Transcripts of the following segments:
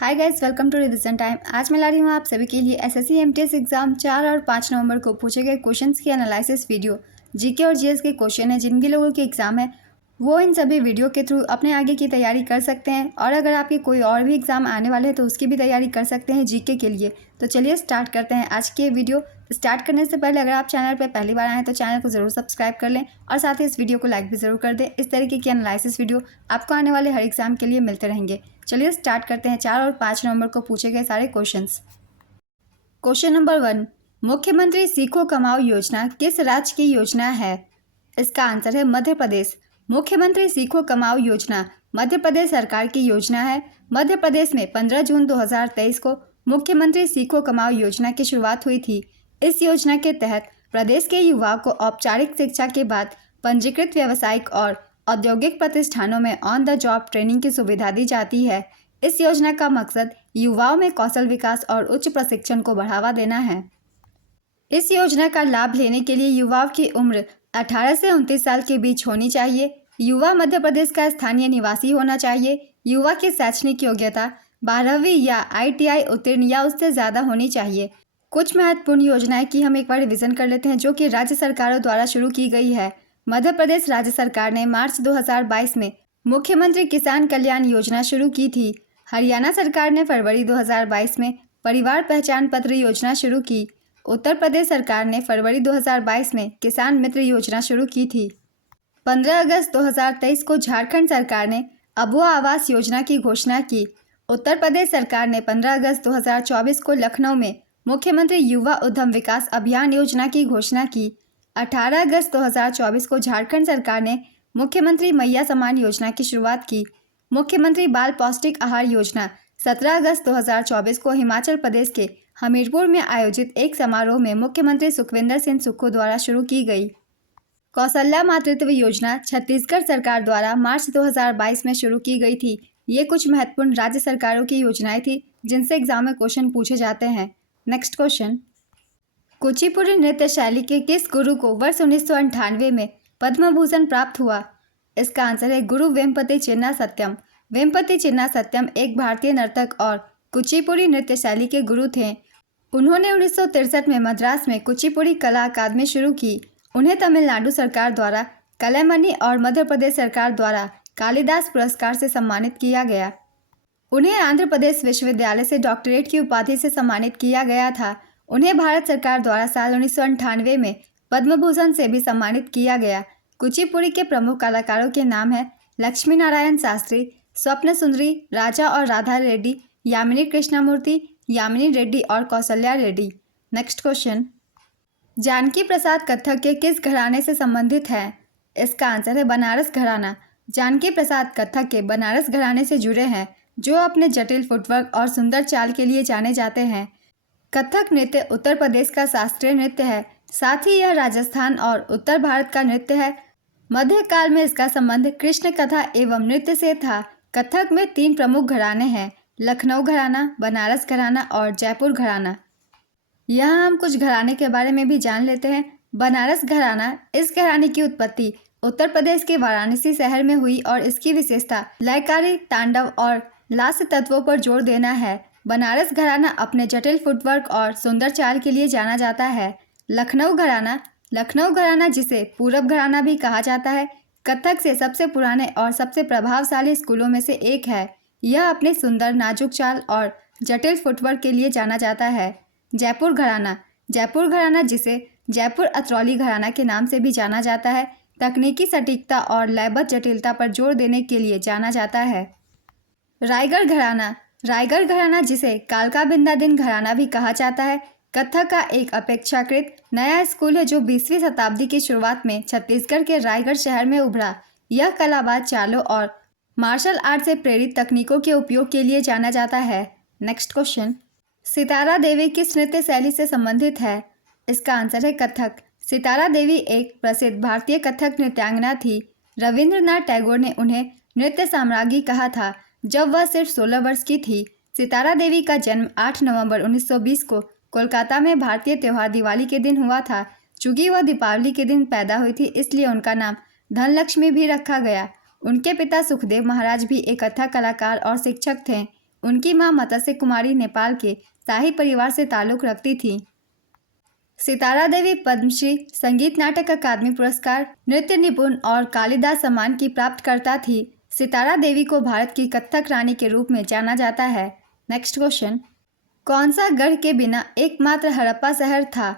Hi guys, welcome to revision time. आज मैं ला रही हूँ आप सभी के लिए एसएससी एमटीएस एग्जाम 4 और 5 नवंबर को पूछे गए क्वेश्चंस की एनालिसिस वीडियो। जीके और जीएस के क्वेश्चन है, जिन भी लोगों के एग्जाम है वो इन सभी वीडियो के थ्रू अपने आगे की तैयारी कर सकते हैं। और अगर आपके कोई और भी एग्जाम आने वाले हैं तो उसकी भी तैयारी कर सकते हैं जीके के लिए। तो चलिए स्टार्ट करते हैं आज की वीडियो। स्टार्ट करने से पहले अगर आप चैनल पर पहली बार आए हैं तो चैनल को ज़रूर सब्सक्राइब कर लें और साथ ही इस वीडियो को लाइक भी ज़रूर कर दें। इस तरीके की एनालिसिस वीडियो आपको आने वाले हर एग्जाम के लिए मिलते रहेंगे। चलिए स्टार्ट करते हैं 4 और 5 नवंबर को पूछे गए सारे क्वेश्चंस। क्वेश्चन नंबर 1, मुख्यमंत्री सीखो कमाओ योजना किस राज्य की योजना है? इसका आंसर है मध्य प्रदेश। मुख्यमंत्री सीखो कमाओ योजना मध्य प्रदेश सरकार की योजना है। मध्य प्रदेश में 15 जून 2023 को मुख्यमंत्री सीखो कमाओ योजना की शुरुआत हुई थी। इस योजना के तहत प्रदेश के युवाओं को औपचारिक शिक्षा के बाद पंजीकृत व्यावसायिक और औद्योगिक प्रतिष्ठानों में ऑन द जॉब ट्रेनिंग की सुविधा दी जाती है। इस योजना का मकसद युवाओं में कौशल विकास और उच्च प्रशिक्षण को बढ़ावा देना है। इस योजना का लाभ लेने के लिए युवाओं की उम्र 18 से 29 साल के बीच होनी चाहिए। युवा मध्य प्रदेश का स्थानीय निवासी होना चाहिए। युवा की शैक्षणिक योग्यता 12वीं या ITI उत्तीर्ण या उससे ज़्यादा होनी चाहिए। कुछ महत्वपूर्ण योजनाएं की हम एक बार रिवीजन कर लेते हैं, जो कि राज्य सरकारों द्वारा शुरू की गई है। मध्य प्रदेश राज्य सरकार ने मार्च 2022 में मुख्यमंत्री किसान कल्याण योजना शुरू की थी। हरियाणा सरकार ने फरवरी 2022 में परिवार पहचान पत्र योजना शुरू की। उत्तर प्रदेश सरकार ने फरवरी 2022 में किसान मित्र योजना शुरू की थी। 15 अगस्त 2023 को झारखंड सरकार ने अबुआ आवास योजना की घोषणा की। उत्तर प्रदेश सरकार ने 15 अगस्त 2024 को लखनऊ में मुख्यमंत्री युवा उद्यम विकास अभियान योजना की घोषणा की। 18 अगस्त 2024 को झारखंड सरकार ने मुख्यमंत्री मैया समान योजना की शुरुआत की। मुख्यमंत्री बाल पौष्टिक आहार योजना 17 अगस्त 2024 को हिमाचल प्रदेश के हमीरपुर में आयोजित एक समारोह में मुख्यमंत्री सुखविंदर सिंह सुक्खू द्वारा शुरू की गई। कौशल्या मातृत्व योजना छत्तीसगढ़ सरकार द्वारा मार्च 2022 में शुरू की गई थी। ये कुछ महत्वपूर्ण राज्य सरकारों की योजनाएं थी जिनसे एग्जाम में क्वेश्चन पूछे जाते हैं। नेक्स्ट क्वेश्चन, कुचिपुड़ी नृत्य शैली के किस गुरु को वर्ष 1998 में पद्म भूषण प्राप्त हुआ? इसका आंसर है गुरु वेम्पति चिन्ना सत्यम। वेम्पति चिन्ना सत्यम एक भारतीय नर्तक और कुचिपुड़ी नृत्य शैली के गुरु थे। उन्होंने 1963 में मद्रास में कुचिपुड़ी कला अकादमी शुरू की। उन्हें तमिलनाडु सरकार द्वारा कलैमणि और मध्य प्रदेश सरकार द्वारा कालिदास पुरस्कार से सम्मानित किया गया। उन्हें आंध्र प्रदेश विश्वविद्यालय से डॉक्टरेट की उपाधि से सम्मानित किया गया था। उन्हें भारत सरकार द्वारा साल 1998 में पद्म भूषण से भी सम्मानित किया गया। कुचिपुड़ी के प्रमुख कलाकारों के नाम हैं लक्ष्मी नारायण शास्त्री, स्वप्न सुंदरी, राजा और राधा रेड्डी, यामिनी कृष्णमूर्ति, यामिनी रेड्डी और कौशल्या रेड्डी। नेक्स्ट क्वेश्चन, जानकी प्रसाद कथक के किस घराने से संबंधित है? इसका आंसर है बनारस घराना। जानकी प्रसाद कथक के बनारस घराने से जुड़े हैं, जो अपने जटिल फुटवर्क और सुंदर चाल के लिए जाने जाते हैं। कथक नृत्य उत्तर प्रदेश का शास्त्रीय नृत्य है, साथ ही यह राजस्थान और उत्तर भारत का नृत्य है। मध्यकाल में इसका संबंध कृष्ण कथा एवं नृत्य से था। कथक में 3 प्रमुख घराने हैं, लखनऊ घराना, बनारस घराना और जयपुर घराना। यहाँ हम कुछ घराने के बारे में भी जान लेते हैं। बनारस घराना, इस घराने की उत्पत्ति उत्तर प्रदेश के वाराणसी शहर में हुई और इसकी विशेषता लयकारी, तांडव और लास्य तत्वों पर जोर देना है। बनारस घराना अपने जटिल फुटवर्क और सुंदर चाल के लिए जाना जाता है। लखनऊ घराना जिसे पूरब घराना भी कहा जाता है, कथक से सबसे पुराने और सबसे प्रभावशाली स्कूलों में से एक है। यह अपने सुंदर नाजुक चाल और जटिल फुटवर्क के लिए जाना जाता है। जयपुर घराना जिसे जयपुर अतरौली घराना के नाम से भी जाना जाता है, तकनीकी सटीकता और लयबद्ध जटिलता पर जोर देने के लिए जाना जाता है। रायगढ़ घराना जिसे कालका बिंदादिन घराना भी कहा जाता है, कथक का एक अपेक्षाकृत नया स्कूल है जो 20वीं शताब्दी की शुरुआत में छत्तीसगढ़ के रायगढ़ शहर में उभरा। यह कलाबाज चालों और मार्शल आर्ट से प्रेरित तकनीकों के उपयोग के लिए जाना जाता है। नेक्स्ट क्वेश्चन, सितारा देवी किस नृत्य शैली से संबंधित है? इसका आंसर है कथक। सितारा देवी एक प्रसिद्ध भारतीय कथक नृत्यांगना थी। रविंद्रनाथ टैगोर ने उन्हें नृत्य साम्राज्ञी कहा था जब वह सिर्फ 16 वर्ष की थी। सितारा देवी का जन्म 8 नवंबर 1920 को कोलकाता में भारतीय त्यौहार दिवाली के दिन हुआ था। चूंकि वह दीपावली के दिन पैदा हुई थी, इसलिए उनका नाम धनलक्ष्मी भी रखा गया। उनके पिता सुखदेव महाराज भी एक कथक कलाकार और शिक्षक थे। उनकी मां मत्स्य कुमारी नेपाल के शाही परिवार से ताल्लुक़ रखती थीं। सितारा देवी पद्मश्री, संगीत नाटक अकादमी पुरस्कार, नृत्य निपुण और कालिदास सम्मान की प्राप्तकर्ता थी। सितारा देवी को भारत की कथक रानी के रूप में जाना जाता है। नेक्स्ट क्वेश्चन, कौन सा गढ़ के बिना एकमात्र हड़प्पा शहर था?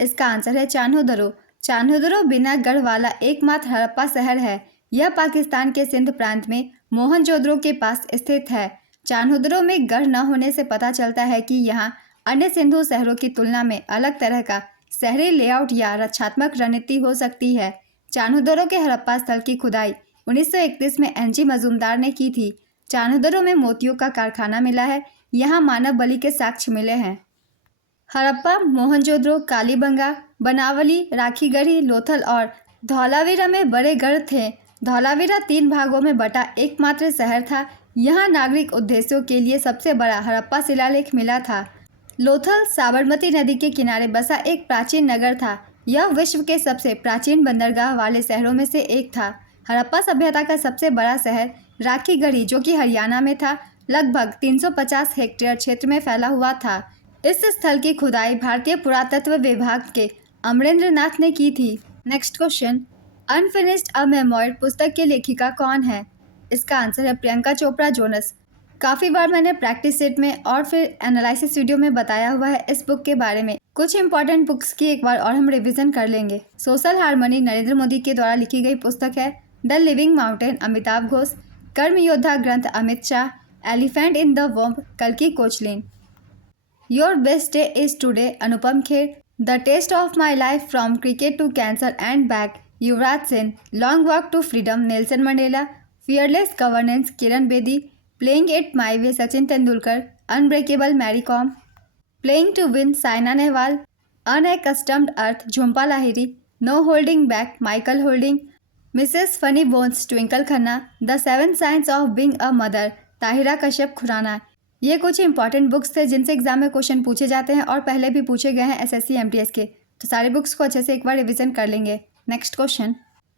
इसका आंसर है चान्होदरो। चान्होदरो बिना गढ़ वाला एकमात्र हड़प्पा शहर है। यह पाकिस्तान के सिंध प्रांत में मोहनजोदड़ो के पास स्थित है। चान्होदरो में गढ़ न होने से पता चलता है कि यहाँ अन्य सिंधु शहरों की तुलना में अलग तरह का शहरी लेआउट या रक्षात्मक रणनीति हो सकती है। चान्होदरो के हड़प्पा स्थल की खुदाई 1931 में एनजी मजूमदार ने की थी। चान्होदरो में मोतियों का कारखाना मिला है। यहाँ मानव बलि के साक्ष्य मिले हैं। हड़प्पा, मोहनजोदड़ो, कालीबंगा, बनावली, राखीगढ़ी, लोथल और धौलावीरा में बड़े गढ़ थे। धौलावीरा 3 भागों में बटा एकमात्र शहर था। यहाँ नागरिक उद्देश्यों के लिए सबसे बड़ा हड़प्पा शिलालेख मिला था। लोथल साबरमती नदी के किनारे बसा एक प्राचीन नगर था। यह विश्व के सबसे प्राचीन बंदरगाह वाले शहरों में से एक था। हड़प्पा सभ्यता का सबसे बड़ा शहर राखीगढ़ी, जो कि हरियाणा में था, लगभग 350 हेक्टेयर क्षेत्र में फैला हुआ था। इस स्थल की खुदाई भारतीय पुरातत्व विभाग के अमरेंद्र नाथ ने की थी। नेक्स्ट क्वेश्चन, अनफिनिश्ड अ मेमोयर पुस्तक की लेखिका कौन है? इसका आंसर है प्रियंका चोपड़ा जोनस। काफ़ी बार मैंने प्रैक्टिस सेट में और फिर एनालिसिस वीडियो में बताया हुआ है इस बुक के बारे में। कुछ इंपॉर्टेंट बुक्स की एक बार और हम रिवीजन कर लेंगे। सोशल हार्मनी नरेंद्र मोदी के द्वारा लिखी गई पुस्तक है। The living mountain Amitabh Ghosh. Karma Yoddha Granth Amit Shah. Elephant in the womb कल्कि Koechlin. Your best day is today Anupam Kher. The test of my life from cricket to cancer and back Yuvraj Singh. Long walk to freedom Nelson Mandela. Fearless governance Kiran Bedi. Playing it my way Sachin Tendulkar. Unbreakable Mary Kom. Playing to win Saina Nehwal. Unaccustomed earth Jhumpa Lahiri. No holding back Michael Holding. Mrs Funny Bones Twinkle Khanna. The 7 science of being a mother Tahira Kashyap Khurana. ये कुछ important books थे जिनसे exam में question पूछे जाते हैं और पहले भी पूछे गए हैं एसएससी एमटीएस के। तो सारे बुक्स को अच्छे से एक बार रिवीजन कर लेंगे। नेक्स्ट क्वेश्चन,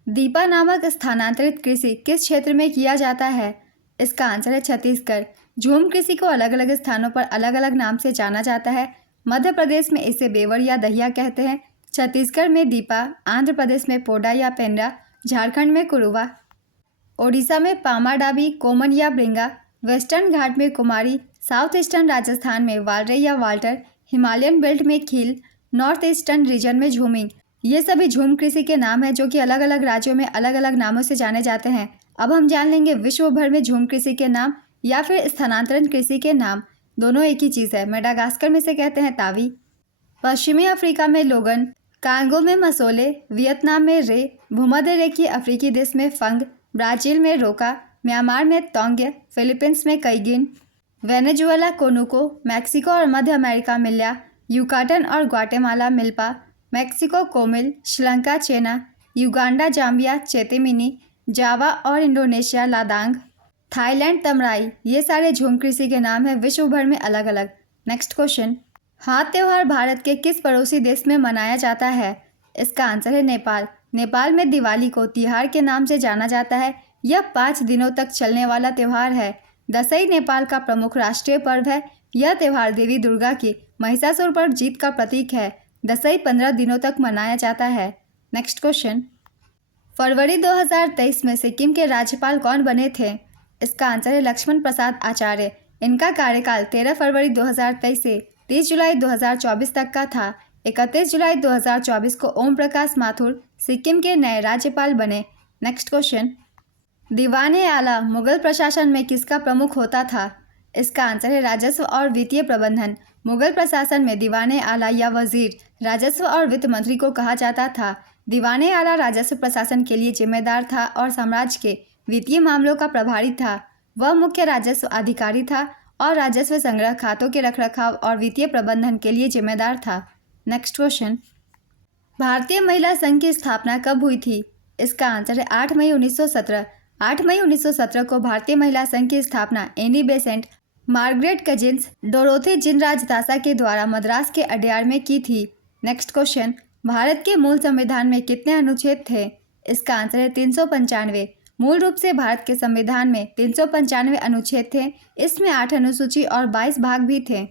दीपा नामक स्थानांतरित कृषि किस क्षेत्र में किया जाता है? इसका आंसर है छत्तीसगढ़। झूम कृषि को अलग अलग स्थानों पर अलग अलग नाम से जाना जाता है। मध्य प्रदेश में इसे बेवर या दहिया कहते हैं। छत्तीसगढ़ में दीपा, आंध्र प्रदेश में पोडा या पेंडा, झारखंड में कुरुवा, ओडिशा में पामाडाबी, कोमन या ब्रिंगा, वेस्टर्न घाट में कुमारी, साउथ ईस्टर्न राजस्थान में वालरे या वाल्टर, हिमालयन बेल्ट में खील, नॉर्थ ईस्टर्न रीजन में झूमिंग। ये सभी झूम कृषि के नाम हैं जो कि अलग अलग राज्यों में अलग अलग नामों से जाने जाते हैं। अब हम जान लेंगे विश्व भर में झूम कृषि के नाम या फिर स्थानांतरण कृषि के नाम। दोनों एक ही चीज़ है। मेडागास्कर में से कहते हैं तावी, पश्चिमी अफ्रीका में लोगन, कांगो में मसोले, वियतनाम में रे, भूमध्य रेखीय अफ्रीकी देश में फंग, ब्राज़ील में रोका, म्यांमार में तोंग, फिलीपींस में कैगिन, वेनेजुएला कोनुको, मैक्सिको और मध्य अमेरिका मिल्या, युकाटन और ग्वाटेमाला मिल्पा, मैक्सिको कोमिल, श्रीलंका चेना, युगांडा जाम्बिया चेतेमिनी, जावा और इंडोनेशिया लादांग, थाईलैंड तमराई। ये सारे झूम कृषि के नाम हैं विश्व भर में अलग अलग। नेक्स्ट क्वेश्चन, हाथ त्यौहार भारत के किस पड़ोसी देश में मनाया जाता है? इसका आंसर है नेपाल। नेपाल में दिवाली को तिहार के नाम से जाना जाता है। यह 5 दिनों तक चलने वाला त्यौहार है। दशई नेपाल का प्रमुख राष्ट्रीय पर्व है। यह त्यौहार देवी दुर्गा की महिषासुर पर जीत का प्रतीक है। दशई 15 दिनों तक मनाया जाता है। नेक्स्ट क्वेश्चन, फरवरी 2023 में सिक्किम के राज्यपाल कौन बने थे? इसका आंसर है लक्ष्मण प्रसाद आचार्य। इनका कार्यकाल 13 फरवरी 2023 से 30 जुलाई 2024 तक का था। 31 जुलाई 2024 को ओम प्रकाश माथुर सिक्किम के नए राज्यपाल बने। नेक्स्ट क्वेश्चन, दीवाने आला मुगल प्रशासन में किसका प्रमुख होता था? इसका आंसर है राजस्व और वित्तीय प्रबंधन। मुगल प्रशासन में दीवाने आला या वजीर राजस्व और वित्त मंत्री को कहा जाता था। दीवाने आला राजस्व प्रशासन के लिए जिम्मेदार था और साम्राज्य के वित्तीय मामलों का प्रभारी था। वह मुख्य राजस्व अधिकारी था और राजस्व संग्रह, खातों के रखरखाव और वित्तीय प्रबंधन के लिए जिम्मेदार था। नेक्स्ट क्वेश्चन, भारतीय महिला संघ की स्थापना कब हुई थी? इसका आंसर है 8 मई 1917। 8 मई 1917 को भारतीय महिला संघ की स्थापना Annie Besant, Margaret cousins, Dorothy Jinraj दासा के द्वारा मद्रास के अडयार में की थी। नेक्स्ट क्वेश्चन, भारत के मूल संविधान में कितने अनुच्छेद थे? इसका आंसर है 395। मूल रूप से भारत के संविधान में 395 अनुच्छेद थे। इसमें 8 अनुसूची और 22 भाग भी थे।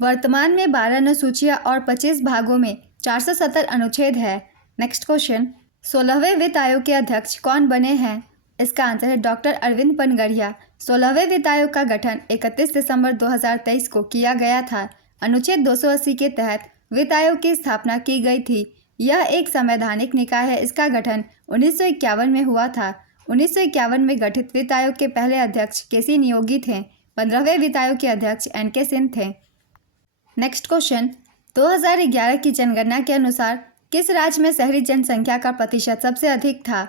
वर्तमान में 12 अनुसूचियाँ और 25 भागों में 470 अनुच्छेद है। नेक्स्ट क्वेश्चन, 16वें वित्त आयोग के अध्यक्ष कौन बने हैं? इसका आंसर है डॉक्टर अरविंद पनगड़िया। 16वें वित्त आयोग का गठन 31 दिसंबर 2023 को किया गया था। अनुच्छेद 280 के तहत वित्त आयोग की स्थापना की गई थी। यह एक संवैधानिक निकाय है। इसका गठन 1951 में हुआ था। 1951 में गठित वित्त आयोग के पहले अध्यक्ष केसी नियोगी थे। 15वें वित्त आयोग के अध्यक्ष एन.के. सिंह थे। नेक्स्ट क्वेश्चन, 2011 की जनगणना के अनुसार किस राज्य में शहरी जनसंख्या का प्रतिशत सबसे अधिक था?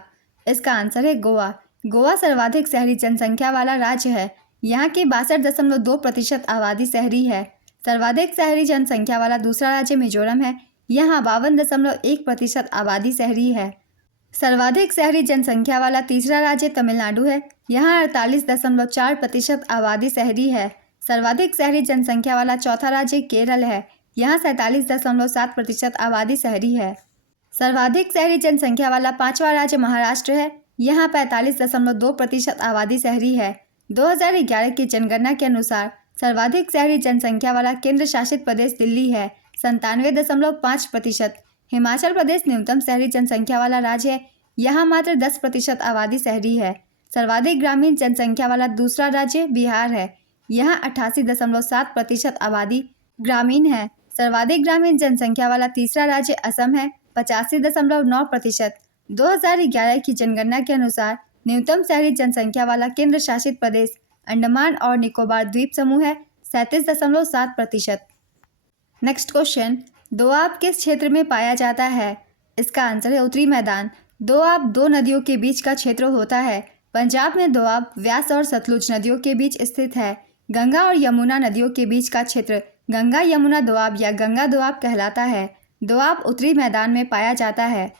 इसका आंसर है गोवा। गोवा सर्वाधिक शहरी जनसंख्या वाला राज्य है। यहाँ की 62.2% आबादी शहरी है। सर्वाधिक शहरी जनसंख्या वाला दूसरा राज्य मिजोरम है। यहाँ 52.1% आबादी शहरी है। सर्वाधिक शहरी जनसंख्या वाला तीसरा राज्य तमिलनाडु है। यहाँ 48.4% आबादी शहरी है। सर्वाधिक शहरी जनसंख्या वाला चौथा राज्य केरल है। यहाँ 47.7% आबादी शहरी है। सर्वाधिक शहरी जनसंख्या वाला पांचवा राज्य महाराष्ट्र है। यहाँ 45.2% आबादी शहरी है। 2011 की जनगणना के अनुसार सर्वाधिक शहरी जनसंख्या वाला केंद्र शासित प्रदेश दिल्ली है, 97.5%। हिमाचल प्रदेश न्यूनतम शहरी जनसंख्या वाला राज्य है। यहाँ मात्र 10% आबादी शहरी है। सर्वाधिक ग्रामीण जनसंख्या वाला दूसरा राज्य बिहार है। यहाँ 88.7% आबादी ग्रामीण है। सर्वाधिक ग्रामीण जनसंख्या वाला तीसरा राज्य असम है, 85.9%। 2011 की जनगणना के अनुसार न्यूनतम शहरी जनसंख्या वाला केंद्र शासित प्रदेश अंडमान और निकोबार द्वीप समूह है, 37.7%। नेक्स्ट क्वेश्चन, दोआब किस क्षेत्र में पाया जाता है? इसका आंसर है उत्तरी मैदान। दोआब दो नदियों के बीच का क्षेत्र होता है। पंजाब में दोआब व्यास और सतलुज नदियों के बीच स्थित है। गंगा और यमुना नदियों के बीच का क्षेत्र गंगा यमुना दोआब या गंगा दोआब कहलाता है। दोआब उत्तरी मैदान में पाया जाता है।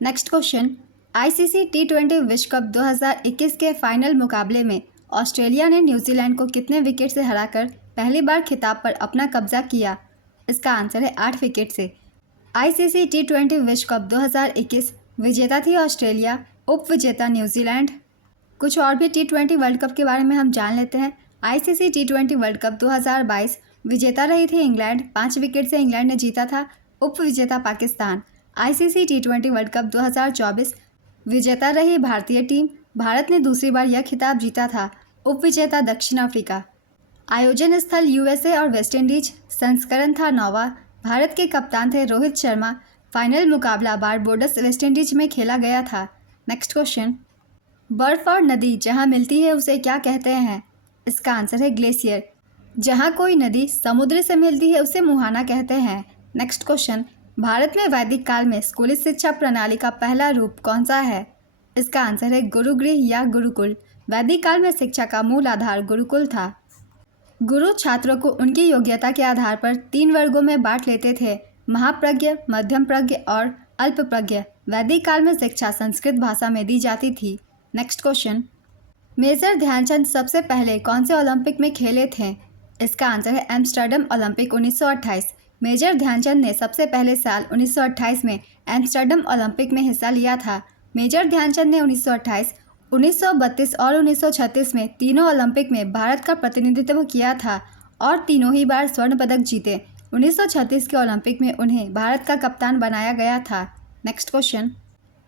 नेक्स्ट क्वेश्चन, आईसीसी टी20 विश्व कप 2021 के फाइनल मुकाबले में ऑस्ट्रेलिया ने न्यूजीलैंड को कितने विकेट से हराकर पहली बार खिताब पर अपना कब्जा किया? इसका आंसर है 8 विकेट से। आईसीसी टी20 विश्व कप 2021 विजेता थी ऑस्ट्रेलिया, उप विजेता न्यूजीलैंड। कुछ और भी टी20 वर्ल्ड कप के बारे में हम जान लेते हैं। आईसीसी टी20 वर्ल्ड कप 2022 विजेता रही थी इंग्लैंड, 5 विकेट से इंग्लैंड ने जीता था। उप विजेता पाकिस्तान। आईसीसी टी20 वर्ल्ड कप 2024 विजेता रही भारतीय टीम, भारत ने दूसरी बार यह खिताब जीता था। उप विजेता दक्षिण अफ्रीका। आयोजन स्थल यूएसए और वेस्टइंडीज। संस्करण था 9वां। भारत के कप्तान थे रोहित शर्मा। फाइनल मुकाबला बारबोडस वेस्टइंडीज में खेला गया था। नेक्स्ट क्वेश्चन, बर्फ और नदी जहां मिलती है उसे क्या कहते हैं? इसका आंसर है ग्लेशियर। जहां कोई नदी समुद्र से मिलती है उसे मुहाना कहते हैं। नेक्स्ट क्वेश्चन, भारत में वैदिक काल में स्कूली शिक्षा प्रणाली का पहला रूप कौन सा है? इसका आंसर है गुरुगृह या गुरुकुल। वैदिक काल में शिक्षा का मूल आधार गुरुकुल था। गुरु छात्रों को उनकी योग्यता के आधार पर 3 वर्गों में बांट लेते थे, महाप्रज्ञ, मध्यम प्रज्ञ और अल्प प्रज्ञ। वैदिक काल में शिक्षा संस्कृत भाषा में दी जाती थी। नेक्स्ट क्वेश्चन, मेजर ध्यानचंद सबसे पहले कौन से ओलंपिक में खेले थे? इसका आंसर है एम्स्टर्डम ओलंपिक 1928। मेजर ध्यानचंद ने सबसे पहले साल 1928 में एम्स्टर्डम ओलंपिक में हिस्सा लिया था। मेजर ध्यानचंद ने 1928, 1932 और 1936 में तीनों ओलंपिक में भारत का प्रतिनिधित्व किया था और तीनों ही बार स्वर्ण पदक जीते। 1936 के ओलंपिक में उन्हें भारत का कप्तान बनाया गया था। नेक्स्ट क्वेश्चन,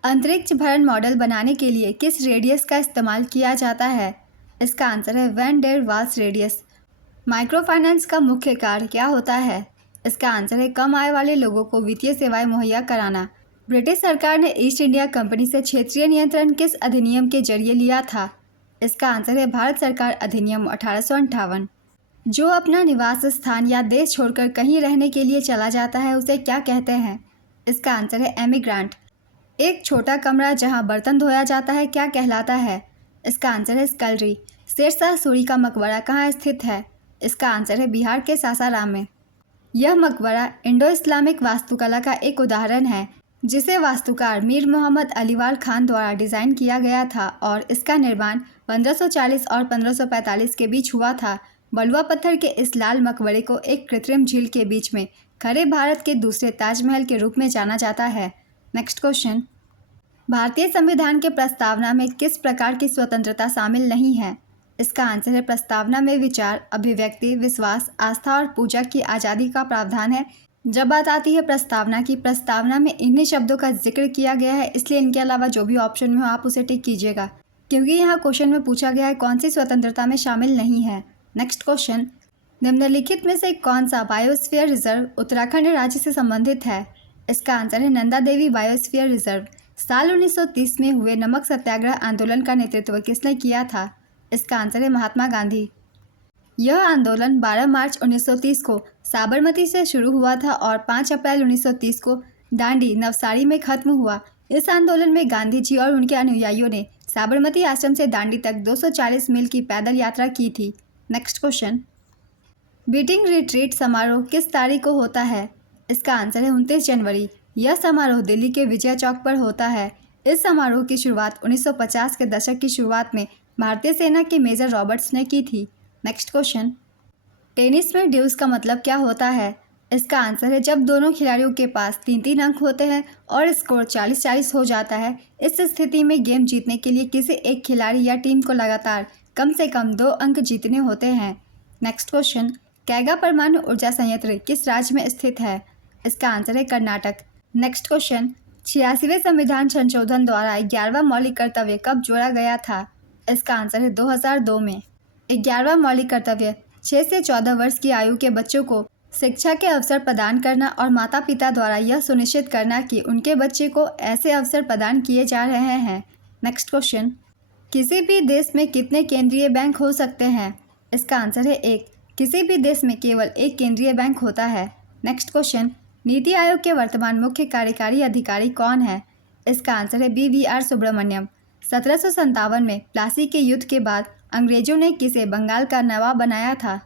अंतरिक्ष भरण मॉडल बनाने के लिए किस रेडियस का इस्तेमाल किया जाता है? इसका आंसर है van der Waals radius. Micro finance का मुख्य कार्य क्या होता है? इसका आंसर है कम आय वाले लोगों को वित्तीय सेवाएं मुहैया कराना। ब्रिटिश सरकार ने ईस्ट इंडिया कंपनी से क्षेत्रीय नियंत्रण किस अधिनियम के जरिए लिया था? इसका आंसर है भारत सरकार अधिनियम 1858। जो अपना निवास स्थान या देश छोड़कर कहीं रहने के लिए चला जाता है उसे क्या कहते हैं? इसका आंसर है एमिग्रेंट। एक छोटा कमरा जहां बर्तन धोया जाता है क्या कहलाता है? इसका आंसर है स्कलरी। शेरशाह सूरी का मकबरा कहाँ स्थित है? इसका आंसर है बिहार के सासाराम में। यह मकबरा इंडो इस्लामिक वास्तुकला का एक उदाहरण है जिसे वास्तुकार मीर मोहम्मद अलीवाल खान द्वारा डिज़ाइन किया गया था और इसका निर्माण 1540 और 1545 के बीच हुआ था। बलुआ पत्थर के इस लाल मकबरे को एक कृत्रिम झील के बीच में खड़े भारत के दूसरे ताजमहल के रूप में जाना जाता है। नेक्स्ट क्वेश्चन, भारतीय संविधान के प्रस्तावना में किस प्रकार की स्वतंत्रता शामिल नहीं है? इसका आंसर है प्रस्तावना में विचार, अभिव्यक्ति, विश्वास, आस्था और पूजा की आज़ादी का प्रावधान है। जब बात आती है प्रस्तावना की, प्रस्तावना में इन्हीं शब्दों का जिक्र किया गया है, इसलिए इनके अलावा जो भी ऑप्शन में हो आप उसे टिक कीजिएगा, क्योंकि यहाँ क्वेश्चन में पूछा गया है कौन सी स्वतंत्रता में शामिल नहीं है। नेक्स्ट क्वेश्चन, निम्नलिखित में से कौन सा बायोस्फीयर रिजर्व उत्तराखंड राज्य से संबंधित है? इसका आंसर है नंदा देवी बायोस्फीयर रिजर्व। साल 1930 में हुए नमक सत्याग्रह आंदोलन का नेतृत्व किसने किया था? इसका आंसर है महात्मा गांधी। यह आंदोलन 12 मार्च 1930 को साबरमती से शुरू हुआ था और 5 अप्रैल 1930 को दांडी नवसारी में खत्म हुआ। इस आंदोलन में गांधी जी और उनके अनुयायियों ने साबरमती आश्रम से दांडी तक 240 मील की पैदल यात्रा की थी। नेक्स्ट क्वेश्चन, बीटिंग रिट्रीट समारोह किस तारीख को होता है? इसका आंसर है 29 जनवरी। यह समारोह दिल्ली के विजय चौक पर होता है। इस समारोह की शुरुआत 1950 के दशक की शुरुआत में भारतीय सेना के मेजर रॉबर्ट्स ने की थी। नेक्स्ट क्वेश्चन, टेनिस में ड्यूस का मतलब क्या होता है? इसका आंसर है जब दोनों खिलाड़ियों के पास 3-3 अंक होते हैं और स्कोर 40-40 हो जाता है। इस स्थिति में गेम जीतने के लिए किसी एक खिलाड़ी या टीम को लगातार कम से कम 2 अंक जीतने होते हैं। नेक्स्ट क्वेश्चन, कैगा परमाणु ऊर्जा संयंत्र किस राज्य में स्थित है? इसका आंसर है कर्नाटक। नेक्स्ट क्वेश्चन, 86वें संविधान संशोधन द्वारा 11वां मौलिक कर्तव्य कब जोड़ा गया था? इसका आंसर है 2002 में। 11वां मौलिक कर्तव्य 6 से 14 वर्ष की आयु के बच्चों को शिक्षा के अवसर प्रदान करना और माता पिता द्वारा यह सुनिश्चित करना कि उनके बच्चे को ऐसे अवसर प्रदान किए जा रहे हैं। नेक्स्ट क्वेश्चन, किसी भी देश में कितने केंद्रीय बैंक हो सकते हैं? इसका आंसर है 1। किसी भी देश में केवल 1 केंद्रीय बैंक होता है। नेक्स्ट क्वेश्चन, नीति आयोग के वर्तमान मुख्य कार्यकारी अधिकारी कौन है? इसका आंसर है BVR सुब्रमण्यम। 1757 में प्लासी के युद्ध के बाद अंग्रेजों ने किसे बंगाल का नवाब बनाया था?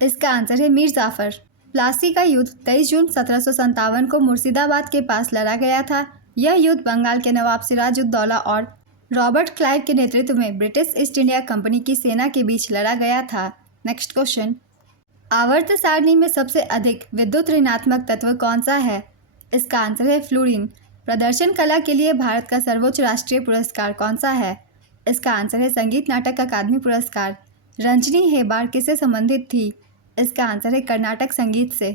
इसका आंसर है मीर जाफर। प्लासी का युद्ध 23 जून 1757 को मुर्शिदाबाद के पास लड़ा गया था। यह युद्ध बंगाल के नवाब सिराजुद्दौला और रॉबर्ट क्लाइव के नेतृत्व में ब्रिटिश ईस्ट इंडिया कंपनी की सेना के बीच लड़ा गया था। नेक्स्ट क्वेश्चन, आवर्त सारणी में सबसे अधिक विद्युत ऋणात्मक तत्व कौन सा है? इसका आंसर है फ्लोरीन। प्रदर्शन कला के लिए भारत का सर्वोच्च राष्ट्रीय पुरस्कार कौन सा है? इसका आंसर है संगीत नाटक अकादमी पुरस्कार। रंजनी हेबार किससे संबंधित थी? इसका आंसर है कर्नाटक संगीत से।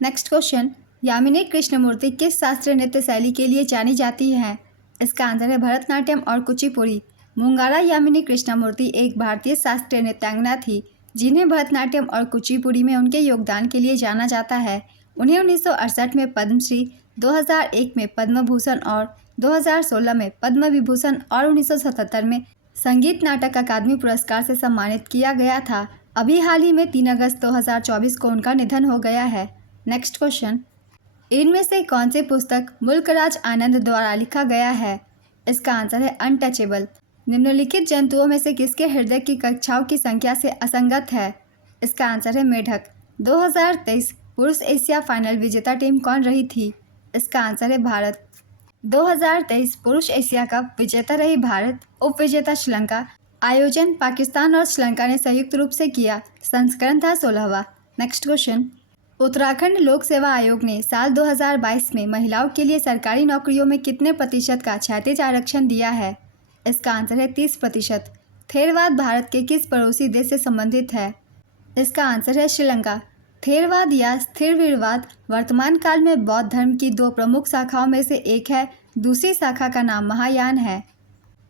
नेक्स्ट क्वेश्चन, यामिनी कृष्णमूर्ति किस शास्त्रीय नृत्य शैली के लिए जानी जाती हैं? इसका आंसर है भरतनाट्यम और कुचिपुड़ी। मुंगारा यामिनी कृष्णमूर्ति एक भारतीय शास्त्रीय नृत्यांगना थी जिन्हें भरतनाट्यम और कुचिपुड़ी में उनके योगदान के लिए जाना जाता है। उन्हें 1968 में पद्मश्री, 2001 में पद्म भूषण और 2016 में पद्म विभूषण और 1977 में संगीत नाटक अकादमी पुरस्कार से सम्मानित किया गया था। अभी हाल ही में 3 अगस्त 2024 को उनका निधन हो गया है। नेक्स्ट क्वेश्चन, इनमें से कौन सी पुस्तक मुल्कराज आनंद द्वारा लिखा गया है? इसका आंसर है अनटचेबल। निम्नलिखित जंतुओं में से किसके हृदय की कक्षाओं की संख्या से असंगत है? इसका आंसर है मेढक। 2023 पुरुष एशिया फाइनल विजेता टीम कौन रही थी? इसका आंसर है भारत। 2023 पुरुष एशिया कप विजेता रही भारत, उप विजेता श्रीलंका। आयोजन पाकिस्तान और श्रीलंका ने संयुक्त रूप से किया। संस्करण था 16वां। नेक्स्ट क्वेश्चन, उत्तराखंड लोक सेवा आयोग ने साल 2022 में महिलाओं के लिए सरकारी नौकरियों में कितने प्रतिशत का क्षैतिज आरक्षण दिया है? इसका आंसर है 30%। थेरवाद भारत के किस पड़ोसी देश से संबंधित है? इसका आंसर है श्रीलंका। थेरवाद या स्थिरवीरवाद वर्तमान काल में बौद्ध धर्म की 2 प्रमुख शाखाओं में से एक है। दूसरी शाखा का नाम महायान है।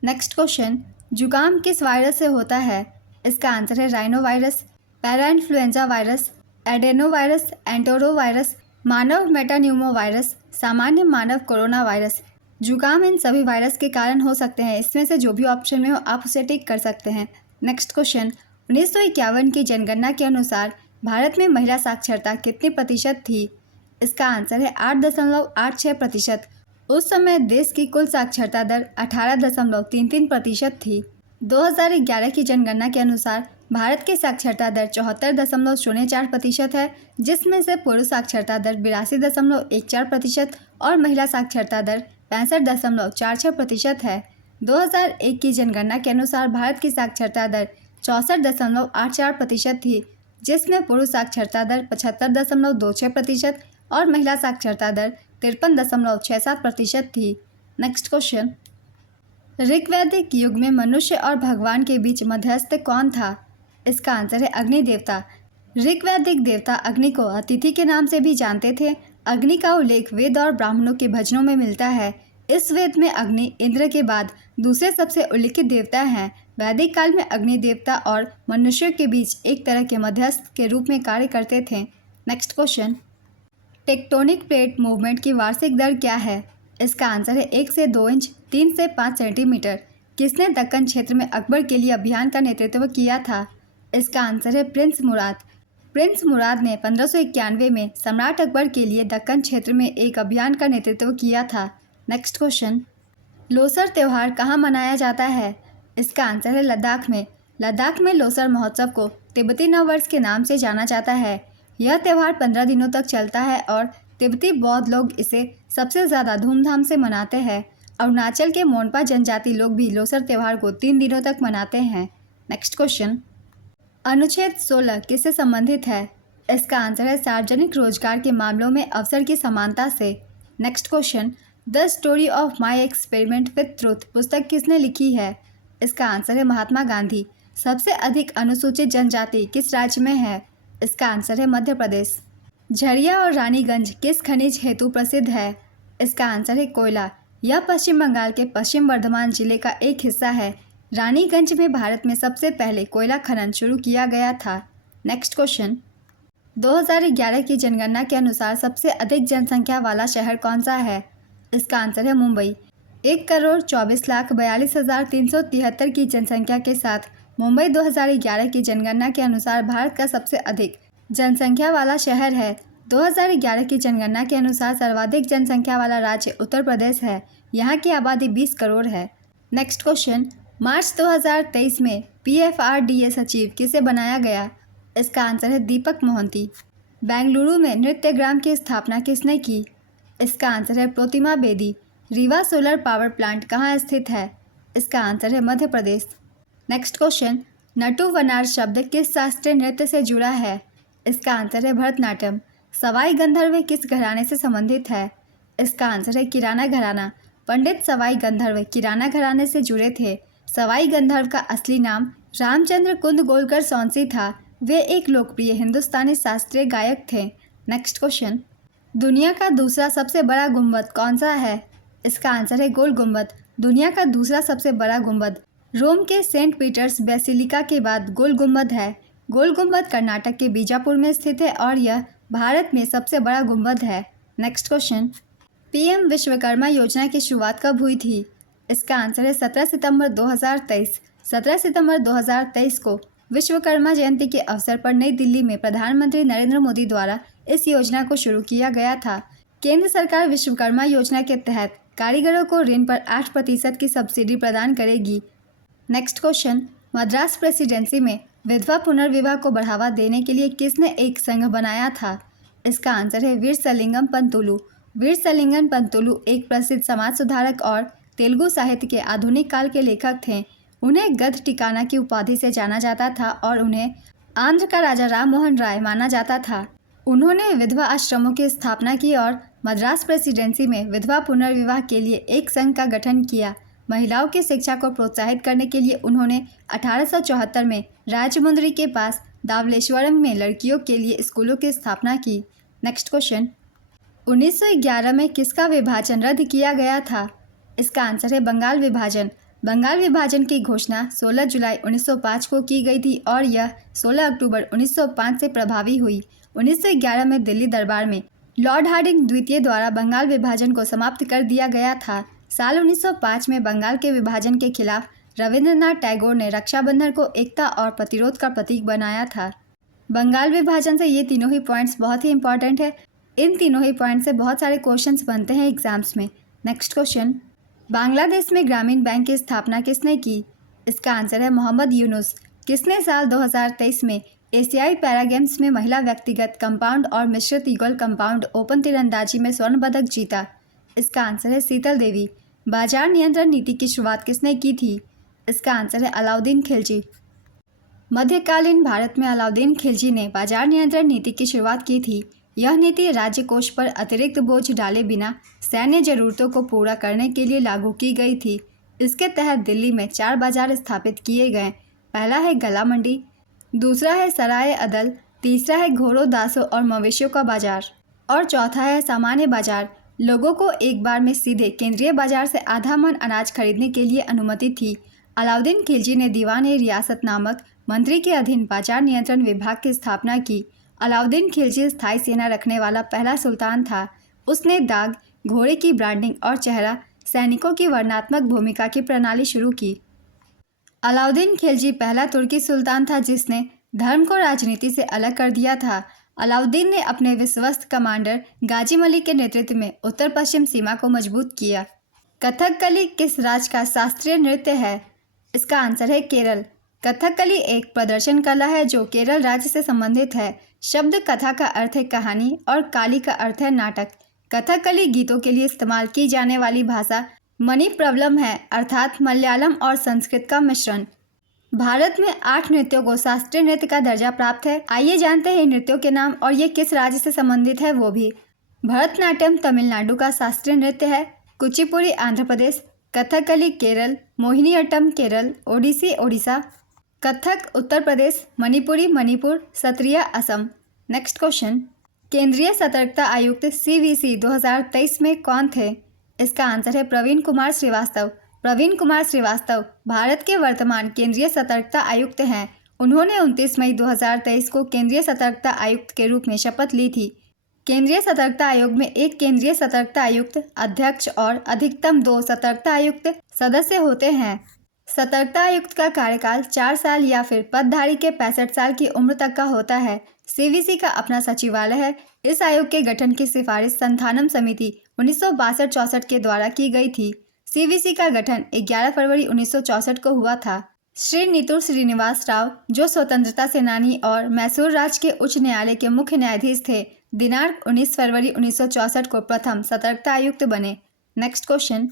नेक्स्ट क्वेश्चन, जुकाम किस वायरस से होता है? इसका आंसर है rhinovirus, parainfluenza virus, adenovirus, enterovirus, मानव मेटान्यूमो वायरस, सामान्य मानव कोरोना वायरस। जुकाम इन सभी वायरस के कारण हो सकते हैं। इसमें से जो भी ऑप्शन में हो आप उसे टिक कर सकते हैं। नेक्स्ट क्वेश्चन, 1951 की जनगणना के अनुसार भारत में महिला साक्षरता कितनी प्रतिशत थी? इसका आंसर है 8.86%। उस समय देश की कुल साक्षरता दर 18.33% थी। 2011 की जनगणना के अनुसार भारत की साक्षरता दर 74.04% है, जिसमें से पुरुष साक्षरता दर 82.14% और महिला साक्षरता दर 65.46% है। 2001 की जनगणना के अनुसार भारत की साक्षरता दर 64.84% थी, जिसमें पुरुष साक्षरता दर 75.26% और महिला साक्षरता दर 53.67% थी। नेक्स्ट क्वेश्चन, ऋग्वैदिक युग में मनुष्य और भगवान के बीच मध्यस्थ कौन था? इसका आंसर है अग्नि देवता। ऋग्वैदिक देवता अग्नि को अतिथि के नाम से भी जानते थे। अग्नि का उल्लेख वेद और ब्राह्मणों के भजनों में मिलता है। इस वेद में अग्नि इंद्र के बाद दूसरे सबसे उल्लेखित देवता हैं। वैदिक काल में अग्नि देवता और मनुष्य के बीच एक तरह के मध्यस्थ के रूप में कार्य करते थे। Next question, tectonic plate movement की वार्षिक दर क्या है? इसका आंसर है 1 से 2 इंच, 3 से 5 सेंटीमीटर। किसने दक्कन क्षेत्र में अकबर के लिए अभियान का नेतृत्व किया था? इसका आंसर है प्रिंस मुराद। प्रिंस मुराद ने 1591 में सम्राट अकबर के लिए दक्कन क्षेत्र में एक अभियान का नेतृत्व किया था। नेक्स्ट क्वेश्चन, लोसर त्यौहार कहाँ मनाया जाता है? इसका आंसर है लद्दाख में। लद्दाख में लोसर महोत्सव को तिब्बती नववर्ष के नाम से जाना जाता है। यह त्यौहार 15 दिनों तक चलता है और तिब्बती बौद्ध लोग इसे सबसे ज़्यादा धूमधाम से मनाते हैं। अरुणाचल के मोनपा जनजाति लोग भी लोसर त्यौहार को 3 दिनों तक मनाते हैं। नेक्स्ट क्वेश्चन, अनुच्छेद 16 किससे संबंधित है? इसका आंसर है सार्वजनिक रोजगार के मामलों में अवसर की समानता से। Next question, the story of my experiment with truth पुस्तक किसने लिखी है? इसका आंसर है महात्मा गांधी। सबसे अधिक अनुसूचित जनजाति किस राज्य में है? इसका आंसर है मध्य प्रदेश। झरिया और रानीगंज किस खनिज हेतु प्रसिद्ध है? इसका आंसर है कोयला। यह पश्चिम बंगाल के पश्चिम वर्धमान जिले का एक हिस्सा है। रानीगंज में भारत में सबसे पहले कोयला खनन शुरू किया गया था। नेक्स्ट क्वेश्चन, 2011 की जनगणना के अनुसार सबसे अधिक जनसंख्या वाला शहर कौन सा है? इसका आंसर है मुंबई। 1,24,42,373 की जनसंख्या के साथ मुंबई 2011 की जनगणना के अनुसार भारत का सबसे अधिक जनसंख्या वाला शहर है। 2011 की जनगणना के अनुसार सर्वाधिक जनसंख्या वाला राज्य उत्तर प्रदेश है। यहाँ की आबादी 20 करोड़ है। नेक्स्ट क्वेश्चन, मार्च 2023 में PFRDA सचिव किसे बनाया गया? इसका आंसर है दीपक मोहंती। बेंगलुरु में नृत्यग्राम की स्थापना किसने की? इसका आंसर है Protima Bedi. Rewa solar power plant कहाँ स्थित है? इसका आंसर है मध्य प्रदेश। नेक्स्ट क्वेश्चन, नटू वनार शब्द किस शास्त्रीय नृत्य से जुड़ा है? इसका आंसर है भरतनाट्यम। सवाई गंधर्व किस घराने से संबंधित है? इसका आंसर है किराना घराना। पंडित सवाई गंधर्व किराना घराने से जुड़े थे। सवाई गंधर्व का असली नाम रामचंद्र कुंदगोलकर सौंसी था। वे एक लोकप्रिय हिंदुस्तानी शास्त्रीय गायक थे। नेक्स्ट क्वेश्चन, दुनिया का दूसरा सबसे बड़ा गुंबद कौन सा है? इसका आंसर है गोल गुंबद। दुनिया का दूसरा सबसे बड़ा गुंबद रोम के सेंट पीटर्स बेसिलिका के बाद गोल गुंबद है। गोल गुंबद कर्नाटक के बीजापुर में स्थित है और यह भारत में सबसे बड़ा गुंबद है। नेक्स्ट क्वेश्चन, PM विश्वकर्मा योजना की शुरुआत कब हुई थी? इसका आंसर है 17 सितंबर 2023। 17 सितंबर 2023 को विश्वकर्मा जयंती के अवसर पर नई दिल्ली में प्रधानमंत्री नरेंद्र मोदी द्वारा इस योजना को शुरू किया गया था। केंद्र सरकार विश्वकर्मा योजना के तहत कारीगरों को ऋण पर 8% की सब्सिडी प्रदान करेगी। नेक्स्ट क्वेश्चन, मद्रास प्रेसिडेंसी में विधवा पुनर्विवाह को बढ़ावा देने के लिए किसने एक संघ बनाया था? इसका आंसर है वीर सलिंगम पंतुलु। वीर सलिंगम पंतुलु एक प्रसिद्ध समाज सुधारक और तेलुगु साहित्य के आधुनिक काल के लेखक थे। उन्हें गद्द टिकाना की उपाधि से जाना जाता था और उन्हें आंध्र का राजा राम मोहन राय माना जाता था। उन्होंने विधवा आश्रमों की स्थापना की और मद्रास प्रेसिडेंसी में विधवा पुनर्विवाह के लिए एक संघ का गठन किया। महिलाओं की शिक्षा को प्रोत्साहित करने के लिए उन्होंने 1874 में राजमुंद्री के पास दावलेश्वरम में लड़कियों के लिए स्कूलों की स्थापना की। नेक्स्ट क्वेश्चन, 1911 में किसका विभाजन रद्द किया गया था? इसका आंसर है बंगाल विभाजन। बंगाल विभाजन की घोषणा 16 जुलाई 1905 को की गई थी और यह 16 अक्टूबर 1905 से प्रभावी हुई। 1911 में दिल्ली दरबार में लॉर्ड हार्डिंग द्वितीय द्वारा बंगाल विभाजन को समाप्त कर दिया गया था। साल 1905 में बंगाल के विभाजन के खिलाफ रविंद्रनाथ टैगोर ने रक्षाबंधन को एकता और प्रतिरोध का प्रतीक बनाया था। बंगाल विभाजन से ये तीनों ही पॉइंट्स बहुत ही इंपॉर्टेंट है। इन तीनों ही पॉइंट से बहुत सारे क्वेश्चंस बनते हैं एग्जाम्स में। नेक्स्ट क्वेश्चन, बांग्लादेश में ग्रामीण बैंक की स्थापना किसने की? इसका आंसर है मोहम्मद यूनुस। किसने साल 2023 में एशियाई पैरा गेम्स में महिला व्यक्तिगत कंपाउंड और मिश्रित युगल कंपाउंड ओपन तीरंदाजी में स्वर्ण पदक जीता? इसका आंसर है शीतल देवी। बाजार नियंत्रण नीति की शुरुआत किसने की थी? इसका आंसर है अलाउद्दीन खिलजी। मध्यकालीन भारत में अलाउद्दीन खिलजी ने बाजार नियंत्रण नीति की शुरुआत की थी। यह नीति राज्य कोष पर अतिरिक्त बोझ डाले बिना सैन्य जरूरतों को पूरा करने के लिए लागू की गई थी। इसके तहत दिल्ली में 4 बाजार स्थापित किए गए। पहला है गला मंडी, दूसरा है सराय अदल, तीसरा है घोड़ों दासों और मवेशियों का बाजार और चौथा है सामान्य बाजार। लोगों को एक बार में सीधे केंद्रीय बाजार से आधा मन अनाज खरीदने के लिए अनुमति थी। अलाउद्दीन खिलजी ने दीवान-ए-रियासत नामक मंत्री के अधीन बाजार नियंत्रण विभाग की स्थापना की। अलाउद्दीन खिलजी स्थायी सेना रखने वाला पहला सुल्तान था। उसने दाग, घोड़े की ब्रांडिंग और चेहरा सैनिकों की वर्णनात्मक भूमिका की प्रणाली शुरू की। अलाउद्दीन खिलजी पहला तुर्की सुल्तान था जिसने धर्म को राजनीति से अलग कर दिया था। अलाउद्दीन ने अपने विश्वस्त कमांडर गाजी मलिक के नेतृत्व में उत्तर पश्चिम सीमा को मजबूत किया। कथकली किस राज्य का शास्त्रीय नृत्य है? इसका आंसर है केरल। कथकली एक प्रदर्शन कला है जो केरल राज्य से संबंधित है। शब्द कथा का अर्थ है कहानी और काली का अर्थ है नाटक। कथकली गीतों के लिए इस्तेमाल की जाने वाली भाषा मणिप्रवलम है, अर्थात मलयालम और संस्कृत का मिश्रण। भारत में 8 नृत्यों को शास्त्रीय नृत्य का दर्जा प्राप्त है। आइए जानते हैं इन नृत्यों के नाम और ये किस राज्य से संबंधित है वो भी। भरतनाट्यम तमिलनाडु का शास्त्रीय नृत्य है, कुचिपुड़ी आंध्र प्रदेश, कथकली केरल, मोहिनीअट्टम केरल, ओडिसी ओडिशा, कथक उत्तर प्रदेश, मणिपुरी मणिपुर, सत्रिया असम। नेक्स्ट क्वेश्चन, केंद्रीय सतर्कता आयुक्त CVC 2023 में कौन थे? इसका आंसर है प्रवीण कुमार श्रीवास्तव। प्रवीण कुमार श्रीवास्तव भारत के वर्तमान केंद्रीय सतर्कता आयुक्त हैं। उन्होंने 29 मई 2023 को केंद्रीय सतर्कता आयुक्त के रूप में शपथ ली थी। केंद्रीय सतर्कता आयोग में एक केंद्रीय सतर्कता आयुक्त, अध्यक्ष और अधिकतम 2 सतर्कता आयुक्त सदस्य होते हैं। सतर्कता आयुक्त का कार्यकाल 4 साल या फिर पदधारी के 65 साल की उम्र तक का होता है। CVC का अपना सचिवालय है। इस आयोग के गठन की सिफारिश संथानम समिति 1962-64 के द्वारा की गई थी। CVC का गठन 11 फरवरी 1964 को हुआ था। श्री नीतूर श्रीनिवास राव, जो स्वतंत्रता सेनानी और मैसूर राज्य के उच्च न्यायालय के मुख्य न्यायाधीश थे, दिनांक 19 फरवरी 1964 को प्रथम सतर्कता आयुक्त बने। नेक्स्ट क्वेश्चन,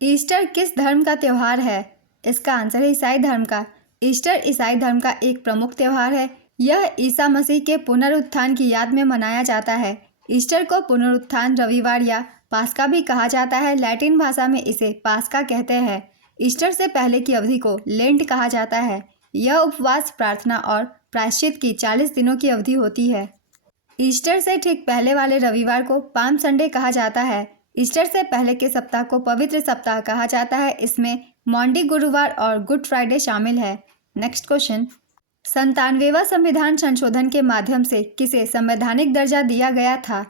ईस्टर किस धर्म का त्यौहार है? इसका आंसर है ईसाई धर्म का। ईस्टर ईसाई धर्म का एक प्रमुख त्यौहार है। यह ईसा मसीह के पुनरुत्थान की याद में मनाया जाता है। ईस्टर को पुनरुत्थान रविवार या पास्का भी कहा जाता है। लैटिन भाषा में इसे पास्का कहते हैं। ईस्टर से पहले की अवधि को लेंट कहा जाता है। यह उपवास, प्रार्थना और प्रायश्चित की 40 दिनों की अवधि होती है। ईस्टर से ठीक पहले वाले रविवार को पाम संडे कहा जाता है। ईस्टर से पहले के सप्ताह को पवित्र सप्ताह कहा जाता है। इसमें मॉन्डी गुरुवार और गुड फ्राइडे शामिल है। नेक्स्ट क्वेश्चन, 97वां संविधान संशोधन के माध्यम से किसे संवैधानिक दर्जा दिया गया था?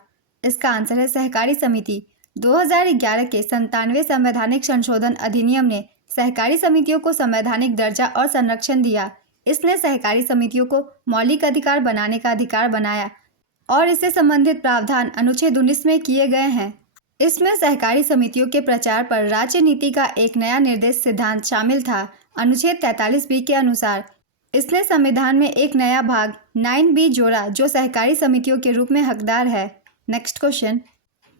इसका आंसर है सहकारी समिति। 2011 के 97वें संवैधानिक संशोधन अधिनियम ने सहकारी समितियों को संवैधानिक दर्जा और संरक्षण दिया। इसने सहकारी समितियों को मौलिक अधिकार बनाने का अधिकार बनाया और इससे संबंधित प्रावधान अनुच्छेद 19 में किए गए हैं। इसमें सहकारी समितियों के प्रचार पर राज्य नीति का एक नया निर्देश सिद्धांत शामिल था। अनुच्छेद 43B के अनुसार इसने संविधान में एक नया भाग 9B जोड़ा जो सहकारी समितियों के रूप में हकदार है। नेक्स्ट क्वेश्चन,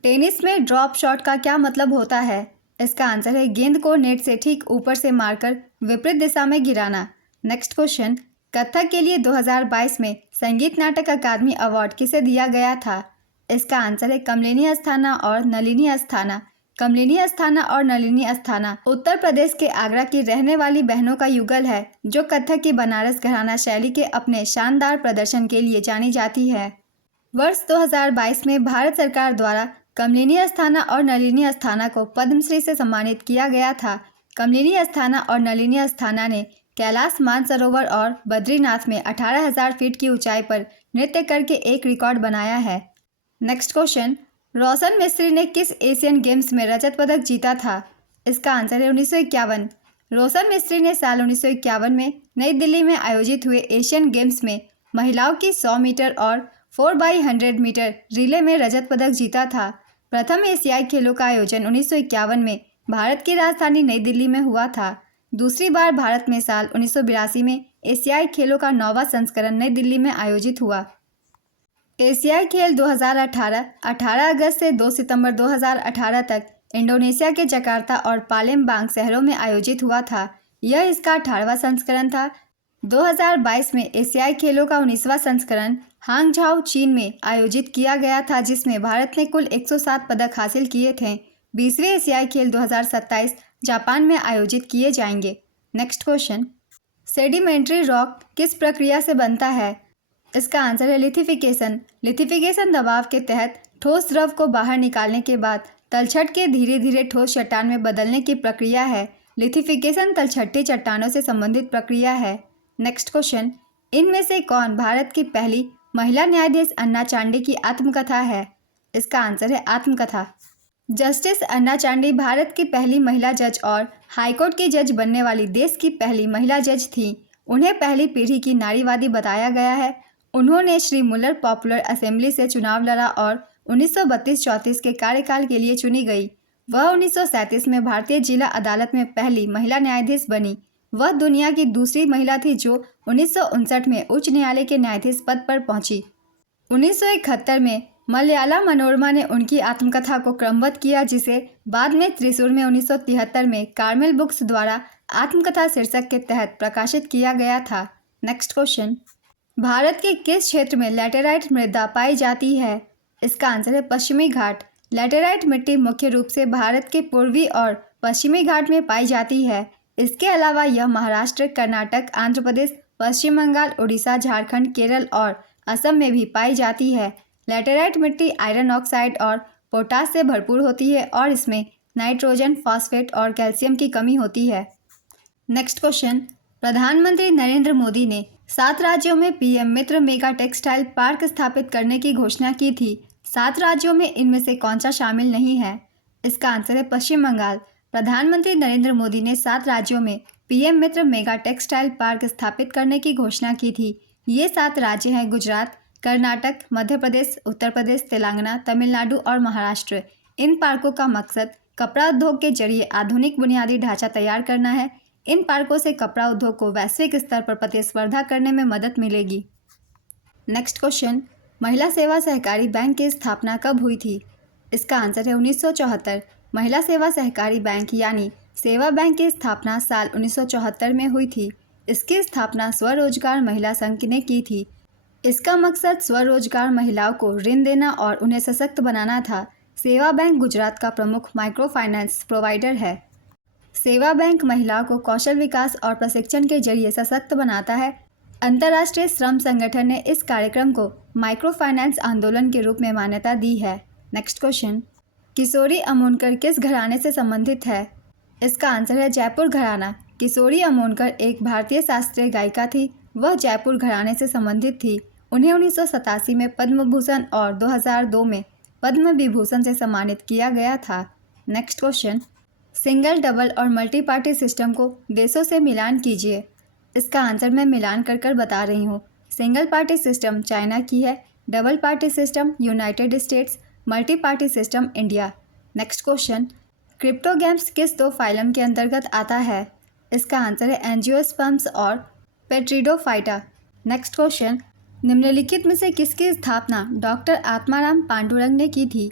टेनिस में ड्रॉप शॉट का क्या मतलब होता है? इसका आंसर है गेंद को नेट से ठीक ऊपर से मारकर विपरीत दिशा में गिराना। नेक्स्ट क्वेश्चन, कथक के लिए 2022 में संगीत नाटक अकादमी अवार्ड किसे दिया गया था? इसका आंसर है कमलिनी अस्थाना और नलिनी अस्थाना। कमलिनी अस्थाना और नलिनी अस्थाना उत्तर प्रदेश के आगरा की रहने वाली बहनों का युगल है जो कथक की बनारस घराना शैली के अपने शानदार प्रदर्शन के लिए जानी जाती है। वर्ष 2022 में भारत सरकार द्वारा कमलिनी अस्थाना और नलिनी अस्थाना को पद्मश्री से सम्मानित किया गया था। कमलिनी अस्थाना और नलिनी अस्थाना ने कैलाश मानसरोवर और बद्रीनाथ में 18,000 फीट की ऊंचाई पर नृत्य करके एक रिकॉर्ड बनाया है। नेक्स्ट क्वेश्चन, रोशन मिस्त्री ने किस एशियन गेम्स में रजत पदक जीता था? इसका आंसर है 1951। रोशन मिस्त्री ने साल 1951 में नई दिल्ली में आयोजित हुए एशियन गेम्स में महिलाओं की 100 मीटर और 4x100 मीटर रिले में रजत पदक जीता था। प्रथम एशियाई खेलों का आयोजन 1951 में भारत की राजधानी नई दिल्ली में हुआ था। दूसरी बार भारत में साल 1982 में एशियाई खेलों का 9वां संस्करण नई दिल्ली में आयोजित हुआ। एशियाई खेल 2018 18 अगस्त से 2 सितंबर 2018 तक इंडोनेशिया के जकार्ता और पालेमबांग शहरों में आयोजित हुआ था। यह इसका 18वां संस्करण था। 2022 में एशियाई खेलों का 19वां संस्करण हांगझाओ चीन में आयोजित किया गया था, जिसमें भारत ने कुल 107 पदक हासिल किए थे। 20वें एशियाई खेल 2027 जापान में आयोजित किए जाएंगे। नेक्स्ट क्वेश्चन, सेडिमेंट्री रॉक किस प्रक्रिया से बनता है? इसका आंसर है लिथिफिकेशन। लिथिफिकेशन दबाव के तहत ठोस द्रव को बाहर निकालने के बाद तलछट के धीरे धीरे ठोस चट्टान में बदलने की प्रक्रिया है। लिथिफिकेशन तलछटी चट्टानों से संबंधित प्रक्रिया है। नेक्स्ट क्वेश्चन, इनमें से कौन भारत की पहली महिला न्यायाधीश अन्ना चांडी की आत्मकथा है? इसका आंसर है आत्मकथा। जस्टिस अन्ना चांडी भारत की पहली महिला जज और हाईकोर्ट की जज बनने वाली देश की पहली महिला जज थी। उन्हें पहली पीढ़ी की नारीवादी बताया गया है। उन्होंने श्री मुल्लर पॉपुलर असेंबली से चुनाव लड़ा और 1932-34 के कार्यकाल के लिए चुनी गई। वह 1937 में भारतीय जिला अदालत में पहली महिला न्यायाधीश बनी। वह दुनिया की दूसरी महिला थी जो 1959 में उच्च न्यायालय के न्यायाधीश पद पर पहुंची। 1971 में मलयाला मनोरमा ने उनकी आत्मकथा को क्रमबद्ध किया, जिसे बाद में त्रिशूर में 1973 में कार्मेल बुक्स द्वारा आत्मकथा शीर्षक के तहत प्रकाशित किया गया था। नेक्स्ट क्वेश्चन, भारत के किस क्षेत्र में लैटेराइट मृदा पाई जाती है? इसका आंसर है पश्चिमी घाट। लैटेराइट मिट्टी मुख्य रूप से भारत के पूर्वी और पश्चिमी घाट में पाई जाती है। इसके अलावा यह महाराष्ट्र, कर्नाटक, आंध्र प्रदेश, पश्चिम बंगाल, उड़ीसा, झारखंड, केरल और असम में भी पाई जाती है। लैटेराइट मिट्टी आयरन ऑक्साइड और पोटास से भरपूर होती है और इसमें नाइट्रोजन, फॉस्फेट और कैल्शियम की कमी होती है। नेक्स्ट क्वेश्चन, प्रधानमंत्री नरेंद्र मोदी ने 7 राज्यों में पीएम मित्र मेगा टेक्सटाइल पार्क स्थापित करने की घोषणा की थी। 7 राज्यों में इनमें से कौन सा शामिल नहीं है? इसका आंसर है पश्चिम बंगाल। प्रधानमंत्री नरेंद्र मोदी ने 7 राज्यों में पीएम मित्र मेगा टेक्सटाइल पार्क स्थापित करने की घोषणा की थी। ये 7 राज्य हैं गुजरात, कर्नाटक, मध्य प्रदेश, उत्तर प्रदेश, तेलंगाना, तमिलनाडु और महाराष्ट्र। इन पार्कों का मकसद कपड़ा उद्योग के जरिए आधुनिक बुनियादी ढांचा तैयार करना है। इन पार्कों से कपड़ा उद्योग को वैश्विक स्तर पर प्रतिस्पर्धा करने में मदद मिलेगी। नेक्स्ट क्वेश्चन, महिला सेवा सहकारी बैंक की स्थापना कब हुई थी? इसका आंसर है 1974। महिला सेवा सहकारी बैंक यानी सेवा बैंक की स्थापना साल 1974 में हुई थी। इसकी स्थापना स्वरोजगार महिला संघ ने की थी। इसका मकसद स्वरोजगार महिलाओं को ऋण देना और उन्हें सशक्त बनाना था। सेवा बैंक गुजरात का प्रमुख माइक्रो फाइनेंस प्रोवाइडर है। सेवा बैंक महिलाओं को कौशल विकास और प्रशिक्षण के जरिए सशक्त बनाता है। अंतर्राष्ट्रीय श्रम संगठन ने इस कार्यक्रम को माइक्रो फाइनेंस आंदोलन के रूप में मान्यता दी है। नेक्स्ट क्वेश्चन, किशोरी अमोनकर किस घराने से संबंधित है? इसका आंसर है जयपुर घराना। किशोरी अमोनकर एक भारतीय शास्त्रीय गायिका थी। वह जयपुर घराने से संबंधित थी। उन्हें 1987 में पद्म भूषण और 2002 में पद्म विभूषण से सम्मानित किया गया था। नेक्स्ट क्वेश्चन, सिंगल, डबल और मल्टी पार्टी सिस्टम को देशों से मिलान कीजिए। इसका आंसर मैं मिलान कर बता रही हूँ। सिंगल पार्टी सिस्टम चाइना की है, double party system United states, multi party system India. Next question, crypto games किस 2 फाइलम के अंतर्गत आता है? इसका आंसर है एंजियोस्पर्म्स और पेट्रिडोफाइटा। नेक्स्ट क्वेश्चन, निम्नलिखित में से किसकी स्थापना डॉक्टर आत्माराम पांडुरंग ने की थी?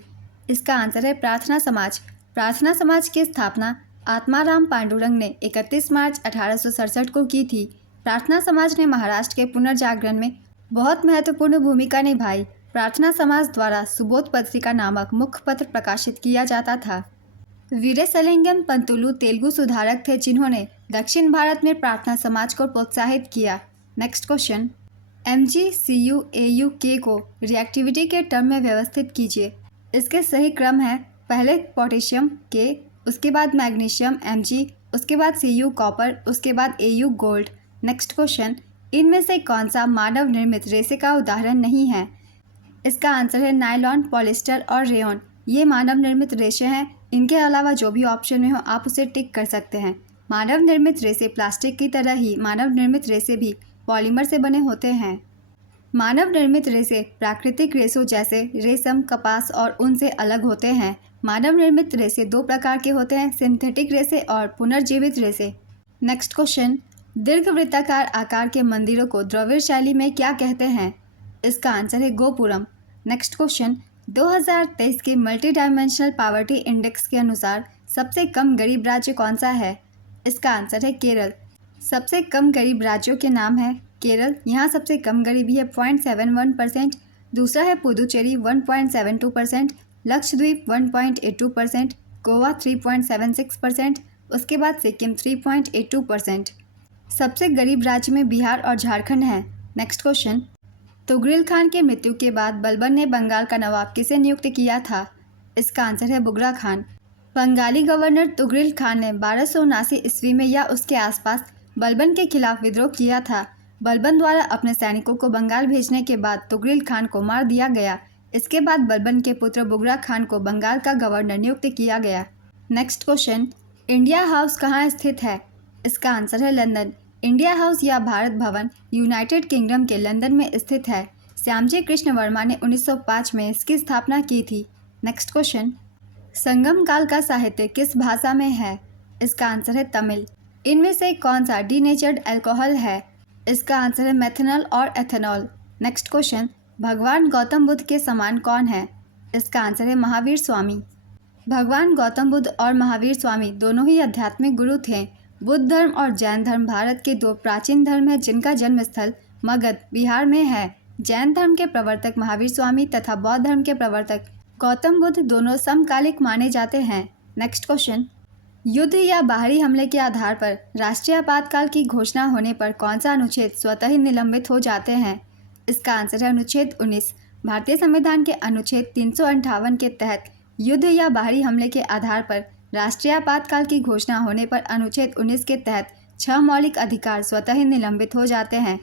इसका आंसर है प्रार्थना समाज। प्रार्थना समाज की स्थापना आत्माराम पांडुरंग ने 31 मार्च 1867 को की थी। प्रार्थना समाज ने महाराष्ट्र के पुनर्जागरण में बहुत महत्वपूर्ण भूमिका निभाई। प्रार्थना समाज द्वारा सुबोध पत्रिका नामक मुख्य पत्र प्रकाशित किया जाता था। वीरेशलिंगम पंतुलु तेलुगु सुधारक थे जिन्होंने दक्षिण भारत में प्रार्थना समाज को प्रोत्साहित किया। नेक्स्ट क्वेश्चन, MgCuAuK को रिएक्टिविटी के टर्म में व्यवस्थित कीजिए। इसके सही क्रम है, पहले पोटेशियम K, उसके बाद मैग्नीशियम Mg, उसके बाद Cu कॉपर, उसके बाद Au गोल्ड। नेक्स्ट क्वेश्चन, इनमें से कौन सा मानव निर्मित रेशे का उदाहरण नहीं है? इसका आंसर है नायलॉन, पॉलिस्टर और रेयन। ये मानव निर्मित रेशे हैं। इनके अलावा जो भी ऑप्शन में हो आप उसे टिक कर सकते हैं। मानव निर्मित रेशे प्लास्टिक की तरह ही मानव निर्मित रेशे भी पॉलीमर से बने होते हैं। मानव निर्मित रेशे प्राकृतिक रेशों जैसे रेशम, कपास और ऊन से अलग होते हैं। मानव निर्मित रेशे 2 प्रकार के होते हैं, सिंथेटिक रेशे और पुनर्जीवित रेशे। नेक्स्ट क्वेश्चन, दीर्घवृत्ताकार आकार के मंदिरों को द्रविड़ शैली में क्या कहते हैं? इसका आंसर है गोपुरम। नेक्स्ट क्वेश्चन, 2023 के मल्टी डायमेंशनल पावर्टी इंडेक्स के अनुसार सबसे कम गरीब राज्य कौन सा है? इसका आंसर है केरल। सबसे कम गरीब राज्यों के नाम है केरल, यहाँ सबसे कम गरीबी है 0.71%। दूसरा है पुदुचेरी 1.72%, लक्षद्वीप 1.82%, गोवा 3.76%, उसके बाद सिक्किम 3.82%। सबसे गरीब राज्य में बिहार और झारखंड है। नेक्स्ट क्वेश्चन, तुगरिल खान की मृत्यु के बाद बलबन ने बंगाल का नवाब किसे नियुक्त किया था? इसका आंसर है बुगरा खान। बंगाली गवर्नर तुगरिल खान ने 1279 ईस्वी में या उसके आसपास बलबन के खिलाफ विद्रोह किया था। बलबन द्वारा अपने सैनिकों को बंगाल भेजने के बाद तुगरिल खान को मार दिया गया। इसके बाद बलबन के पुत्र बुगरा खान को बंगाल का गवर्नर नियुक्त किया गया। नेक्स्ट क्वेश्चन, इंडिया हाउस कहाँ स्थित है? इसका आंसर है लंदन। इंडिया हाउस या भारत भवन यूनाइटेड किंगडम के लंदन में स्थित है। श्यामजी कृष्ण वर्मा ने 1905 में इसकी स्थापना की थी। नेक्स्ट क्वेश्चन, संगम काल का साहित्य किस भाषा में है? इसका आंसर है तमिल। इनमें से कौन सा डीनेचर्ड अल्कोहल है? इसका आंसर है मेथनॉल और एथेनॉल। नेक्स्ट क्वेश्चन, भगवान गौतम बुद्ध के समान कौन है? इसका आंसर है महावीर स्वामी। भगवान गौतम बुद्ध और महावीर स्वामी दोनों ही आध्यात्मिक गुरु थे। बुद्ध धर्म और जैन धर्म भारत के दो प्राचीन धर्म हैं जिनका जन्म स्थल मगध बिहार में है। जैन धर्म के प्रवर्तक महावीर स्वामी तथा बौद्ध धर्म के प्रवर्तक गौतम बुद्ध दोनों समकालिक माने जाते हैं। नेक्स्ट क्वेश्चन, युद्ध या बाहरी हमले के आधार पर राष्ट्रीय आपातकाल की घोषणा होने पर कौन सा अनुच्छेद स्वतः ही निलंबित हो जाते हैं? इसका आंसर है अनुच्छेद 19। भारतीय संविधान के अनुच्छेद 358 के तहत युद्ध या बाहरी हमले के आधार पर राष्ट्रीय आपातकाल की घोषणा होने पर अनुच्छेद 19 के तहत 6 मौलिक अधिकार स्वतः ही निलंबित हो जाते हैं।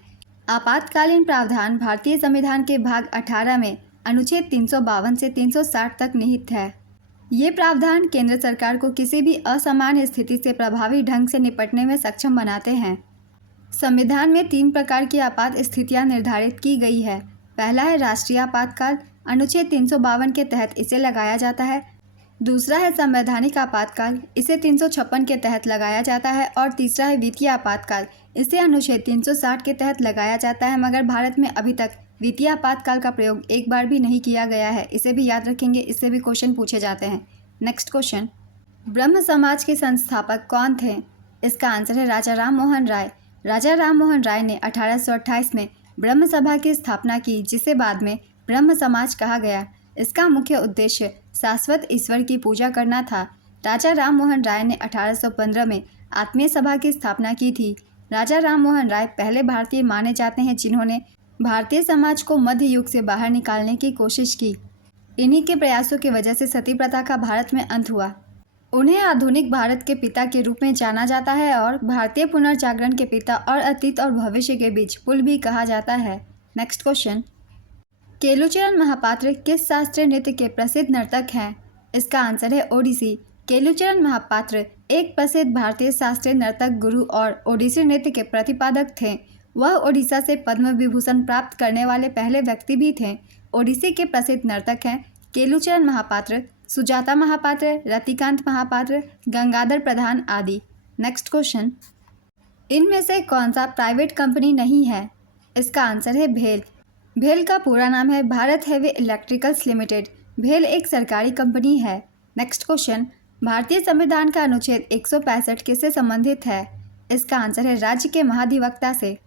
आपातकालीन प्रावधान भारतीय संविधान के भाग 18 में अनुच्छेद 352 से 360 तक निहित है। ये प्रावधान केंद्र सरकार को किसी भी असामान्य स्थिति से प्रभावी ढंग से निपटने में सक्षम बनाते हैं। संविधान में 3 प्रकार की आपात स्थितियां निर्धारित की गई है। पहला है राष्ट्रीय आपातकाल, अनुच्छेद 352 के तहत इसे लगाया जाता है। दूसरा है संवैधानिक आपातकाल, इसे 356 के तहत लगाया जाता है। और तीसरा है वित्तीय आपातकाल, इसे अनुच्छेद 360 के तहत लगाया जाता है। मगर भारत में अभी तक वित्तीय आपातकाल का प्रयोग एक बार भी नहीं किया गया है। इसे भी याद रखेंगे, इससे भी क्वेश्चन पूछे जाते हैं। नेक्स्ट क्वेश्चन, ब्रह्म समाज के संस्थापक कौन थे? इसका आंसर है राजा राम मोहन राय। राजा राम मोहन राय ने 1828 में ब्रह्म सभा की स्थापना की, जिसे बाद में ब्रह्म समाज कहा गया। इसका मुख्य उद्देश्य शाश्वत ईश्वर की पूजा करना था। राजा राम मोहन राय ने 1815 में आत्मीय सभा की स्थापना की थी। राजा राम मोहन राय पहले भारतीय माने जाते हैं जिन्होंने भारतीय समाज को मध्य युग से बाहर निकालने की कोशिश की। इन्हीं के प्रयासों की वजह से सती प्रथा का भारत में अंत हुआ। उन्हें आधुनिक भारत के पिता के रूप में जाना जाता है और भारतीय पुनर्जागरण के पिता और अतीत और भविष्य के बीच पुल भी कहा जाता है। नेक्स्ट क्वेश्चन, केलुचरण महापात्र किस शास्त्रीय नृत्य के प्रसिद्ध नर्तक हैं? इसका आंसर है ओडिसी। केलुचरण महापात्र एक प्रसिद्ध भारतीय शास्त्रीय नर्तक, गुरु और ओडिसी नृत्य के प्रतिपादक थे। वह ओडिशा से पद्म विभूषण प्राप्त करने वाले पहले व्यक्ति भी थे। ओडिसी के प्रसिद्ध नर्तक हैं केलुचरण महापात्र, सुजाता महापात्र, रतिकांत महापात्र, गंगाधर प्रधान आदि। नेक्स्ट क्वेश्चन, इनमें से कौन सा प्राइवेट कंपनी नहीं है? इसका आंसर है भेल। भेल का पूरा नाम है भारत हेवी इलेक्ट्रिकल्स लिमिटेड। भेल एक सरकारी कंपनी है। नेक्स्ट क्वेश्चन, भारतीय संविधान का अनुच्छेद 165 किससे संबंधित है? इसका आंसर है राज्य के महाधिवक्ता से।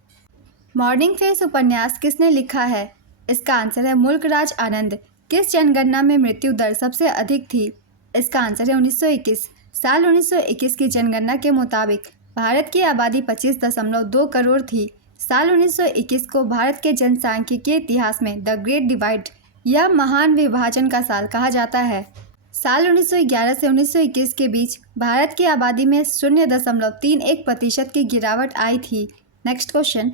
मॉर्निंग फेस उपन्यास किसने लिखा है? इसका आंसर है मुल्क राज आनंद। किस जनगणना में मृत्यु दर सबसे अधिक थी? इसका आंसर है 1921। साल 1921 की जनगणना के मुताबिक भारत की आबादी 25.2 करोड़ थी। साल 1921 को भारत के जनसांख्यिकीय इतिहास में द ग्रेट डिवाइड या महान विभाजन का साल कहा जाता है। साल 1911 से 1921 के बीच भारत की आबादी में 0.31% की गिरावट आई थी। नेक्स्ट क्वेश्चन,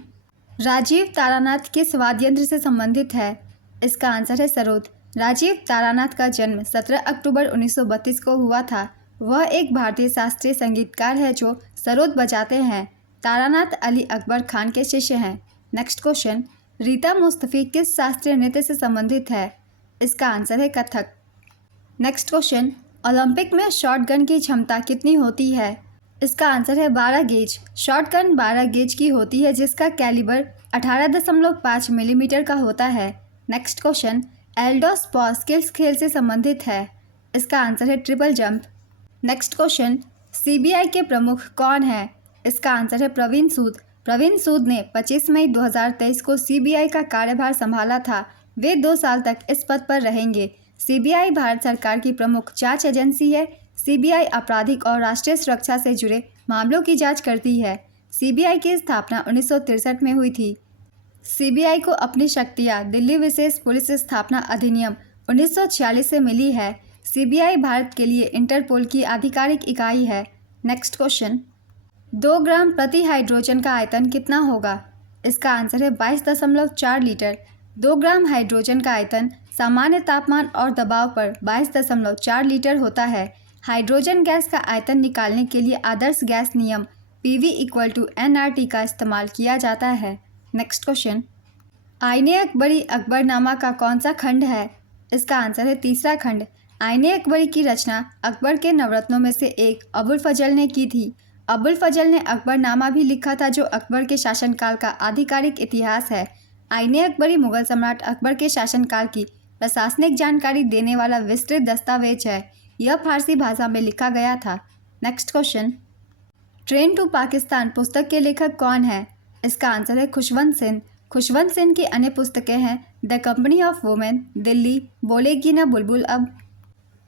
राजीव तारानाथ किस वाद्य यंत्र से संबंधित है? इसका आंसर है सरोद। राजीव तारानाथ का जन्म 17 अक्टूबर 1932 को हुआ था। वह एक भारतीय शास्त्रीय संगीतकार है जो सरोद बजाते हैं। तारानाथ अली अकबर खान के शिष्य हैं। नेक्स्ट क्वेश्चन, रीता मुस्तफ़ी किस शास्त्रीय नृत्य से संबंधित है? इसका आंसर है कथक। नेक्स्ट क्वेश्चन, ओलंपिक में शॉट गन की क्षमता कितनी होती है? इसका आंसर है 12 गेज। शॉट गन 12 गेज की होती है जिसका कैलिबर 18.5 मिलीमीटर का होता है। नेक्स्ट क्वेश्चन, एल्डोस पॉज किस खेल से संबंधित है? इसका आंसर है triple jump. Next question, CBI के प्रमुख कौन है? इसका आंसर है प्रवीण सूद। प्रवीण सूद ने 25 मई 2023 को सीबीआई का कार्यभार संभाला था। वे 2 साल तक इस पद पर रहेंगे। सीबीआई भारत सरकार की प्रमुख जांच एजेंसी है। सीबीआई आपराधिक और राष्ट्रीय सुरक्षा से जुड़े मामलों की जांच करती है। सीबीआई की स्थापना 1963 में हुई थी। सीबीआई को अपनी शक्तियां दिल्ली विशेष पुलिस स्थापना अधिनियम 1946 से मिली है। सीबीआई भारत के लिए इंटरपोल की आधिकारिक इकाई है। नेक्स्ट क्वेश्चन, 2 ग्राम प्रति हाइड्रोजन का आयतन कितना होगा? इसका आंसर है 22.4 लीटर। 2 ग्राम हाइड्रोजन का आयतन सामान्य तापमान और दबाव पर 22.4 लीटर होता है। हाइड्रोजन गैस का आयतन निकालने के लिए आदर्श गैस नियम PV = nRT का इस्तेमाल किया जाता है। नेक्स्ट क्वेश्चन, आईने अकबरी अकबरनामा का कौन सा खंड है? इसका आंसर है तीसरा खंड। आईने अकबरी की रचना अकबर के नवरत्नों में से एक अबुल फजल ने की थी। अबुल फजल ने अकबरनामा भी लिखा था, जो अकबर के शासनकाल का आधिकारिक इतिहास है। आईने अकबरी मुगल सम्राट अकबर के शासनकाल की प्रशासनिक जानकारी देने वाला विस्तृत दस्तावेज है। यह फारसी भाषा में लिखा गया था। Next question, train to Pakistan पुस्तक के लेखक कौन है? इसका आंसर है खुशवंत सेन। खुशवंत सेन की अन्य पुस्तकें हैं the company of women, Delhi, बोलेगी ना बुलबुल अब,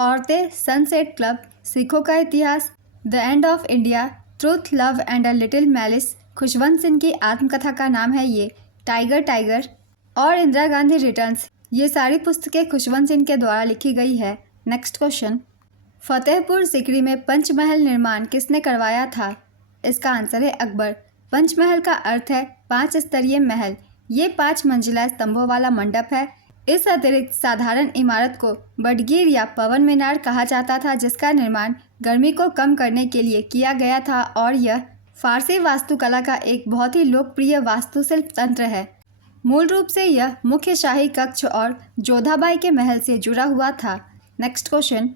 औरतें, सनसेट क्लब, सिखों का इतिहास, the end of India, truth, love and a little malice. Khushwant Singh की आत्मकथा का नाम है ये टाइगर टाइगर और इंदिरा गांधी रिटर्न्स। ये सारी पुस्तकें खुशवंत सिंह के द्वारा लिखी गई है। नेक्स्ट क्वेश्चन, फतेहपुर सीकरी में पंचमहल निर्माण किसने करवाया था? इसका आंसर है अकबर। पंचमहल का अर्थ है 5 स्तरीय महल। ये 5 मंजिला स्तंभों वाला मंडप है। इस अतिरिक्त साधारण इमारत को बडगीर या पवन मीनार कहा जाता था, जिसका निर्माण गर्मी को कम करने के लिए किया गया था और यह फारसी वास्तुकला का एक बहुत ही लोकप्रिय वास्तुशिल्प तंत्र है। मूल रूप से यह मुख्य शाही कक्ष और जोधाबाई के महल से जुड़ा हुआ था। Next question,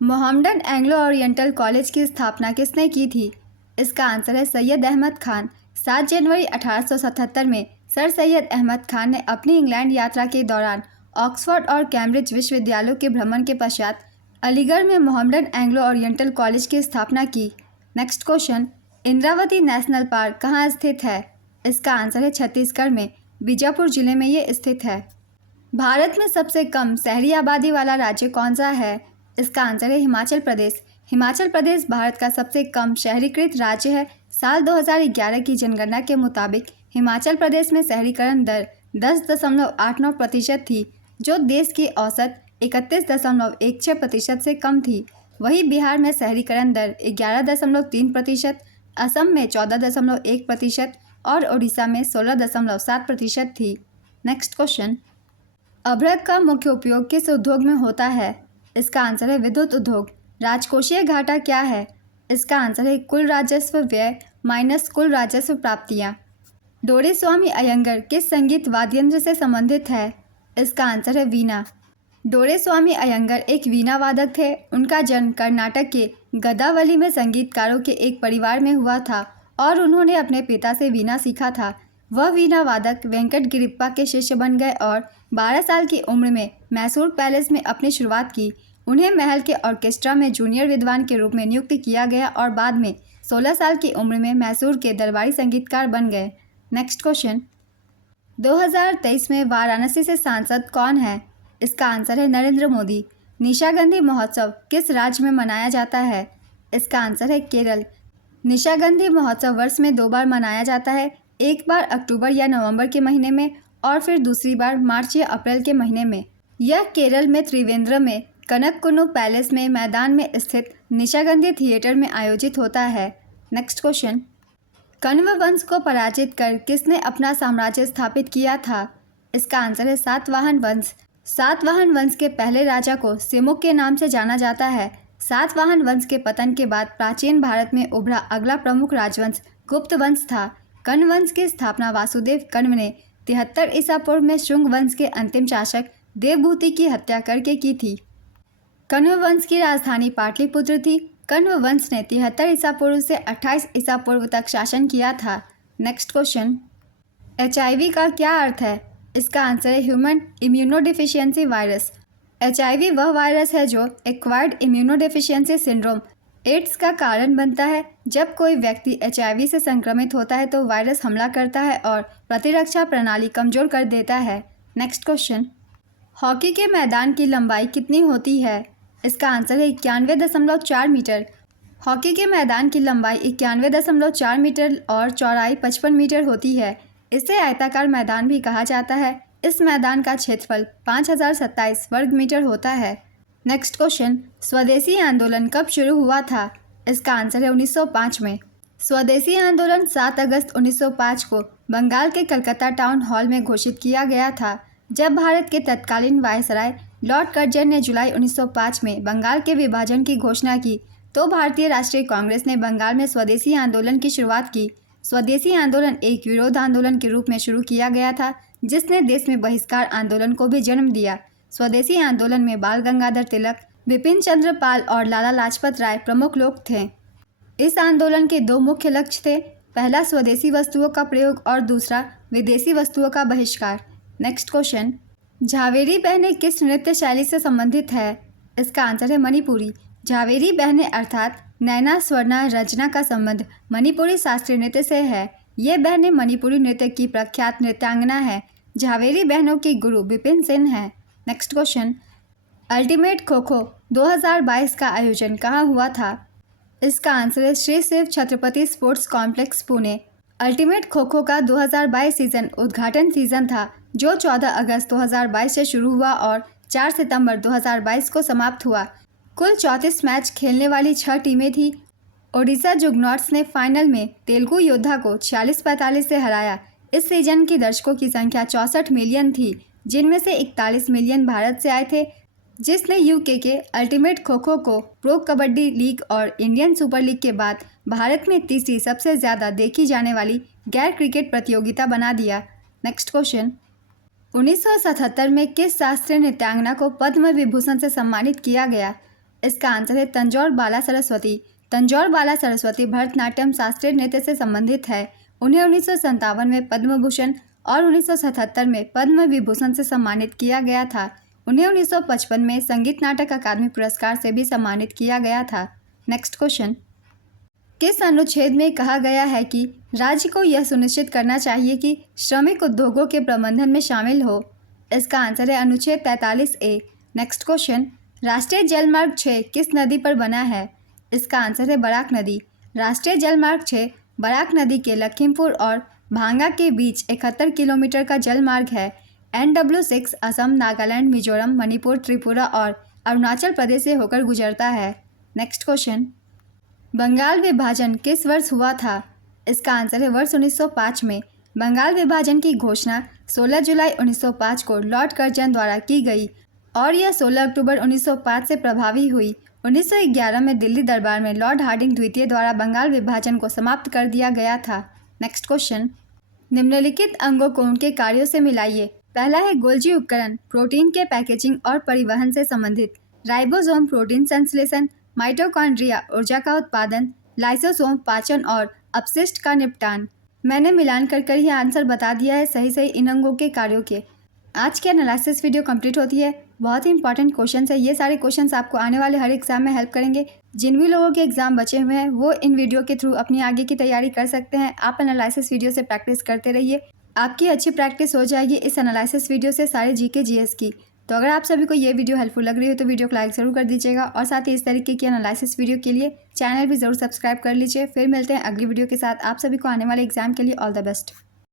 Mohammedan Anglo oriental college की स्थापना किसने की थी? इसका आंसर है सैयद अहमद खान। 7 जनवरी 1877 में सर सैयद अहमद खान ने अपनी इंग्लैंड यात्रा के दौरान ऑक्सफोर्ड और कैम्ब्रिज विश्वविद्यालयों के भ्रमण के पश्चात अलीगढ़ में मोहम्मडन एंग्लो ओरिएंटल कॉलेज की स्थापना की। Next question, Indravati national park कहाँ स्थित है? इसका आंसर है छत्तीसगढ़ में, बीजापुर जिले में ये स्थित है। भारत में सबसे कम शहरी आबादी वाला राज्य कौन सा है? इसका आंसर है हिमाचल प्रदेश। हिमाचल प्रदेश भारत का सबसे कम शहरीकृत राज्य है। साल 2011 की जनगणना के मुताबिक हिमाचल प्रदेश में शहरीकरण दर 10.89% थी, जो देश की औसत 31.16% से कम थी। वहीं बिहार में शहरीकरण दर 11.3%, असम में 14.1% और ओडिशा में 16.7% थी। नेक्स्ट क्वेश्चन, अभ्रक का मुख्य उपयोग किस उद्योग में होता है? इसका आंसर है विद्युत उद्योग। राजकोषीय घाटा क्या है? इसका आंसर है कुल राजस्व व्यय माइनस कुल राजस्व प्राप्तियाँ। डोरेस्वामी अयंगर किस संगीत वाद्ययंत्र से संबंधित है? इसका आंसर है वीणा। डोरेस्वामी अयंगर एक वीणा वादक थे। उनका जन्म कर्नाटक के गदावली में संगीतकारों के एक परिवार में हुआ था और उन्होंने अपने पिता से वीणा सीखा था। वह वीणा वादक वेंकट गिरिप्पा के शिष्य बन गए और 12 साल की उम्र में मैसूर पैलेस में अपनी शुरुआत की। उन्हें महल के ऑर्केस्ट्रा में जूनियर विद्वान के रूप में नियुक्त किया गया और बाद में 16 साल की उम्र में मैसूर के दरबारी संगीतकार बन गए। नेक्स्ट क्वेश्चन, 2023 में वाराणसी से सांसद कौन है? इसका आंसर है नरेंद्र मोदी। निशागंधी महोत्सव किस राज्य में मनाया जाता है? इसका आंसर है केरल। निशागंधी महोत्सव वर्ष में 2 बार मनाया जाता है, एक बार अक्टूबर या नवंबर के महीने में और फिर दूसरी बार मार्च या अप्रैल के महीने में। यह केरल में त्रिवेंद्रम में कनककुनु पैलेस में मैदान में स्थित निशागंधी थिएटर में आयोजित होता है। नेक्स्ट क्वेश्चन, कण्व वंश को पराजित कर किसने अपना साम्राज्य स्थापित किया था? इसका आंसर है सातवाहन वंश। सातवाहन वंश के पहले राजा को सिमुक के नाम से जाना जाता है। सातवाहन वंश के पतन के बाद प्राचीन भारत में उभरा अगला प्रमुख राजवंश गुप्त वंश था। कण्व वंश की स्थापना वासुदेव कण्व ने 73 ईसा पूर्व में शुंग वंश के अंतिम शासक देवभूति की हत्या करके की थी। कण्व वंश की राजधानी पाटलिपुत्र थी। कण्व वंश ने 73 ईसा पूर्व से 28 ईसा पूर्व तक शासन किया था। नेक्स्ट क्वेश्चन, HIV का क्या अर्थ है? इसका आंसर है ह्यूमन इम्यूनोडिफिशियंसी वायरस। HIV वह वायरस है जो एक्वायर्ड इम्यूनोडेफिशिएंसी सिंड्रोम एड्स का कारण बनता है। जब कोई व्यक्ति HIV से संक्रमित होता है तो वायरस हमला करता है और प्रतिरक्षा प्रणाली कमज़ोर कर देता है। नेक्स्ट क्वेश्चन, हॉकी के मैदान की लंबाई कितनी होती है? इसका आंसर है 91.4 मीटर। हॉकी के मैदान की लंबाई 91.4 मीटर और चौड़ाई 55 मीटर होती है। इसे आयताकार मैदान भी कहा जाता है। इस मैदान का क्षेत्रफल 5027 वर्ग मीटर होता है। नेक्स्ट क्वेश्चन, स्वदेशी आंदोलन कब शुरू हुआ था? इसका आंसर है 1905 में। स्वदेशी आंदोलन 7 अगस्त 1905 को बंगाल के कलकत्ता टाउन हॉल में घोषित किया गया था। जब भारत के तत्कालीन वायसराय लॉर्ड कर्जन ने जुलाई 1905 में बंगाल के विभाजन की घोषणा की तो भारतीय राष्ट्रीय कांग्रेस ने बंगाल में स्वदेशी आंदोलन की शुरुआत की। स्वदेशी आंदोलन एक विरोध आंदोलन के रूप में शुरू किया गया था जिसने देश में बहिष्कार आंदोलन को भी जन्म दिया। स्वदेशी आंदोलन में बाल गंगाधर तिलक, बिपिन चंद्र पाल और लाला लाजपत राय प्रमुख लोग थे। इस आंदोलन के दो मुख्य लक्ष्य थे, पहला स्वदेशी वस्तुओं का प्रयोग और दूसरा विदेशी वस्तुओं का बहिष्कार। नेक्स्ट क्वेश्चन, झावेरी बहनें किस नृत्य शैली से संबंधित है? इसका आंसर है मणिपुरी। झावेरी बहनें अर्थात नैना स्वर्णा रचना का संबंध मणिपुरी शास्त्रीय नृत्य से है। ये बहनें मणिपुरी नृत्य की प्रख्यात नृत्यांगना है। झावेरी बहनों की गुरु बिपिन सेन है। नेक्स्ट क्वेश्चन, अल्टीमेट खो खो 2022 का आयोजन कहाँ हुआ था? इसका आंसर है Shri Shiv Chhatrapati sports complex Pune. Ultimate kho kho का 2022 सीज़न उद्घाटन सीज़न था जो 14 अगस्त 2022 से शुरू हुआ और 4 सितंबर 2022 को समाप्त हुआ। कुल 34 मैच खेलने वाली 6 टीमें थी। ओडिशा जुगनॉट्स ने फाइनल में तेलुगु योद्धा को 46-45 से हराया। इस सीजन की दर्शकों की संख्या 64 मिलियन थी जिनमें से 41 मिलियन भारत से आए थे, जिसने यूके के अल्टीमेट खो खो को प्रो कबड्डी लीग और इंडियन सुपर लीग के बाद भारत में तीसरी सबसे ज़्यादा देखी जाने वाली गैर क्रिकेट प्रतियोगिता बना दिया। नेक्स्ट क्वेश्चन, 1977 में किस शास्त्रीय नृत्यांगना को पद्म विभूषण से सम्मानित किया गया? इसका आंसर है तंजौर बाला सरस्वती। तंजौर बाला सरस्वती भरतनाट्यम शास्त्रीय नृत्य से संबंधित है। उन्हें 1957 में पद्म भूषण और 1977 में पद्म विभूषण से सम्मानित किया गया था। उन्हें 1955 में संगीत नाटक अकादमी पुरस्कार से भी सम्मानित किया गया था। नेक्स्ट क्वेश्चन, किस अनुच्छेद में कहा गया है कि राज्य को यह सुनिश्चित करना चाहिए कि श्रमिक उद्योगों के प्रबंधन में शामिल हो? इसका आंसर है अनुच्छेद 43A। नेक्स्ट क्वेश्चन, राष्ट्रीय जलमार्ग 6 किस नदी पर बना है? इसका आंसर है बराक नदी। राष्ट्रीय जलमार्ग 6 बराक नदी के लखीमपुर और भांगा के बीच 71 किलोमीटर का जलमार्ग है। NW6 असम, नागालैंड, मिजोरम, मणिपुर, त्रिपुरा और अरुणाचल प्रदेश से होकर गुजरता है। नेक्स्ट क्वेश्चन, बंगाल विभाजन किस वर्ष हुआ था? इसका आंसर है वर्ष 1905 में। बंगाल विभाजन की घोषणा 16 जुलाई 1905 को लॉर्ड कर्जन द्वारा की गई और यह 16 अक्टूबर 1905 से प्रभावी हुई। 1911 में दिल्ली दरबार में लॉर्ड हार्डिंग द्वितीय द्वारा बंगाल विभाजन को समाप्त कर दिया गया था। नेक्स्ट क्वेश्चन, निम्नलिखित अंगों को उनके कार्यों से मिलाइए। पहला है गोल्जी उपकरण, प्रोटीन के पैकेजिंग और परिवहन से संबंधित। राइबोसोम प्रोटीन संश्लेषण, माइटोकॉन्ड्रिया ऊर्जा का उत्पादन, लाइसोसोम पाचन और अपशिष्ट का निपटान। मैंने मिलान कर ही आंसर बता दिया है सही इन अंगों के कार्यों के। आज की एनालिसिस वीडियो कंप्लीट होती है। बहुत ही इंपॉर्टेंट क्वेश्चन है। ये सारे क्वेश्चंस आपको आने वाले हर एग्जाम में हेल्प करेंगे। जिन भी लोगों के एग्जाम बचे हुए हैं वो इन वीडियो के थ्रू अपनी आगे की तैयारी कर सकते हैं। आप एनालिसिस वीडियो से प्रैक्टिस करते रहिए, आपकी अच्छी प्रैक्टिस हो जाएगी इस एनालिसिस वीडियो से सारे GK GS की। तो अगर आप सभी को ये वीडियो हेल्पफुल लग रही हो तो वीडियो को लाइक ज़रूर कर दीजिएगा और साथ ही इस तरीके की एनालिसिस वीडियो के लिए चैनल भी ज़रूर सब्सक्राइब कर लीजिए। फिर मिलते हैं अगली वीडियो के साथ। आप सभी को आने वाले एग्जाम के लिए ऑल द बेस्ट।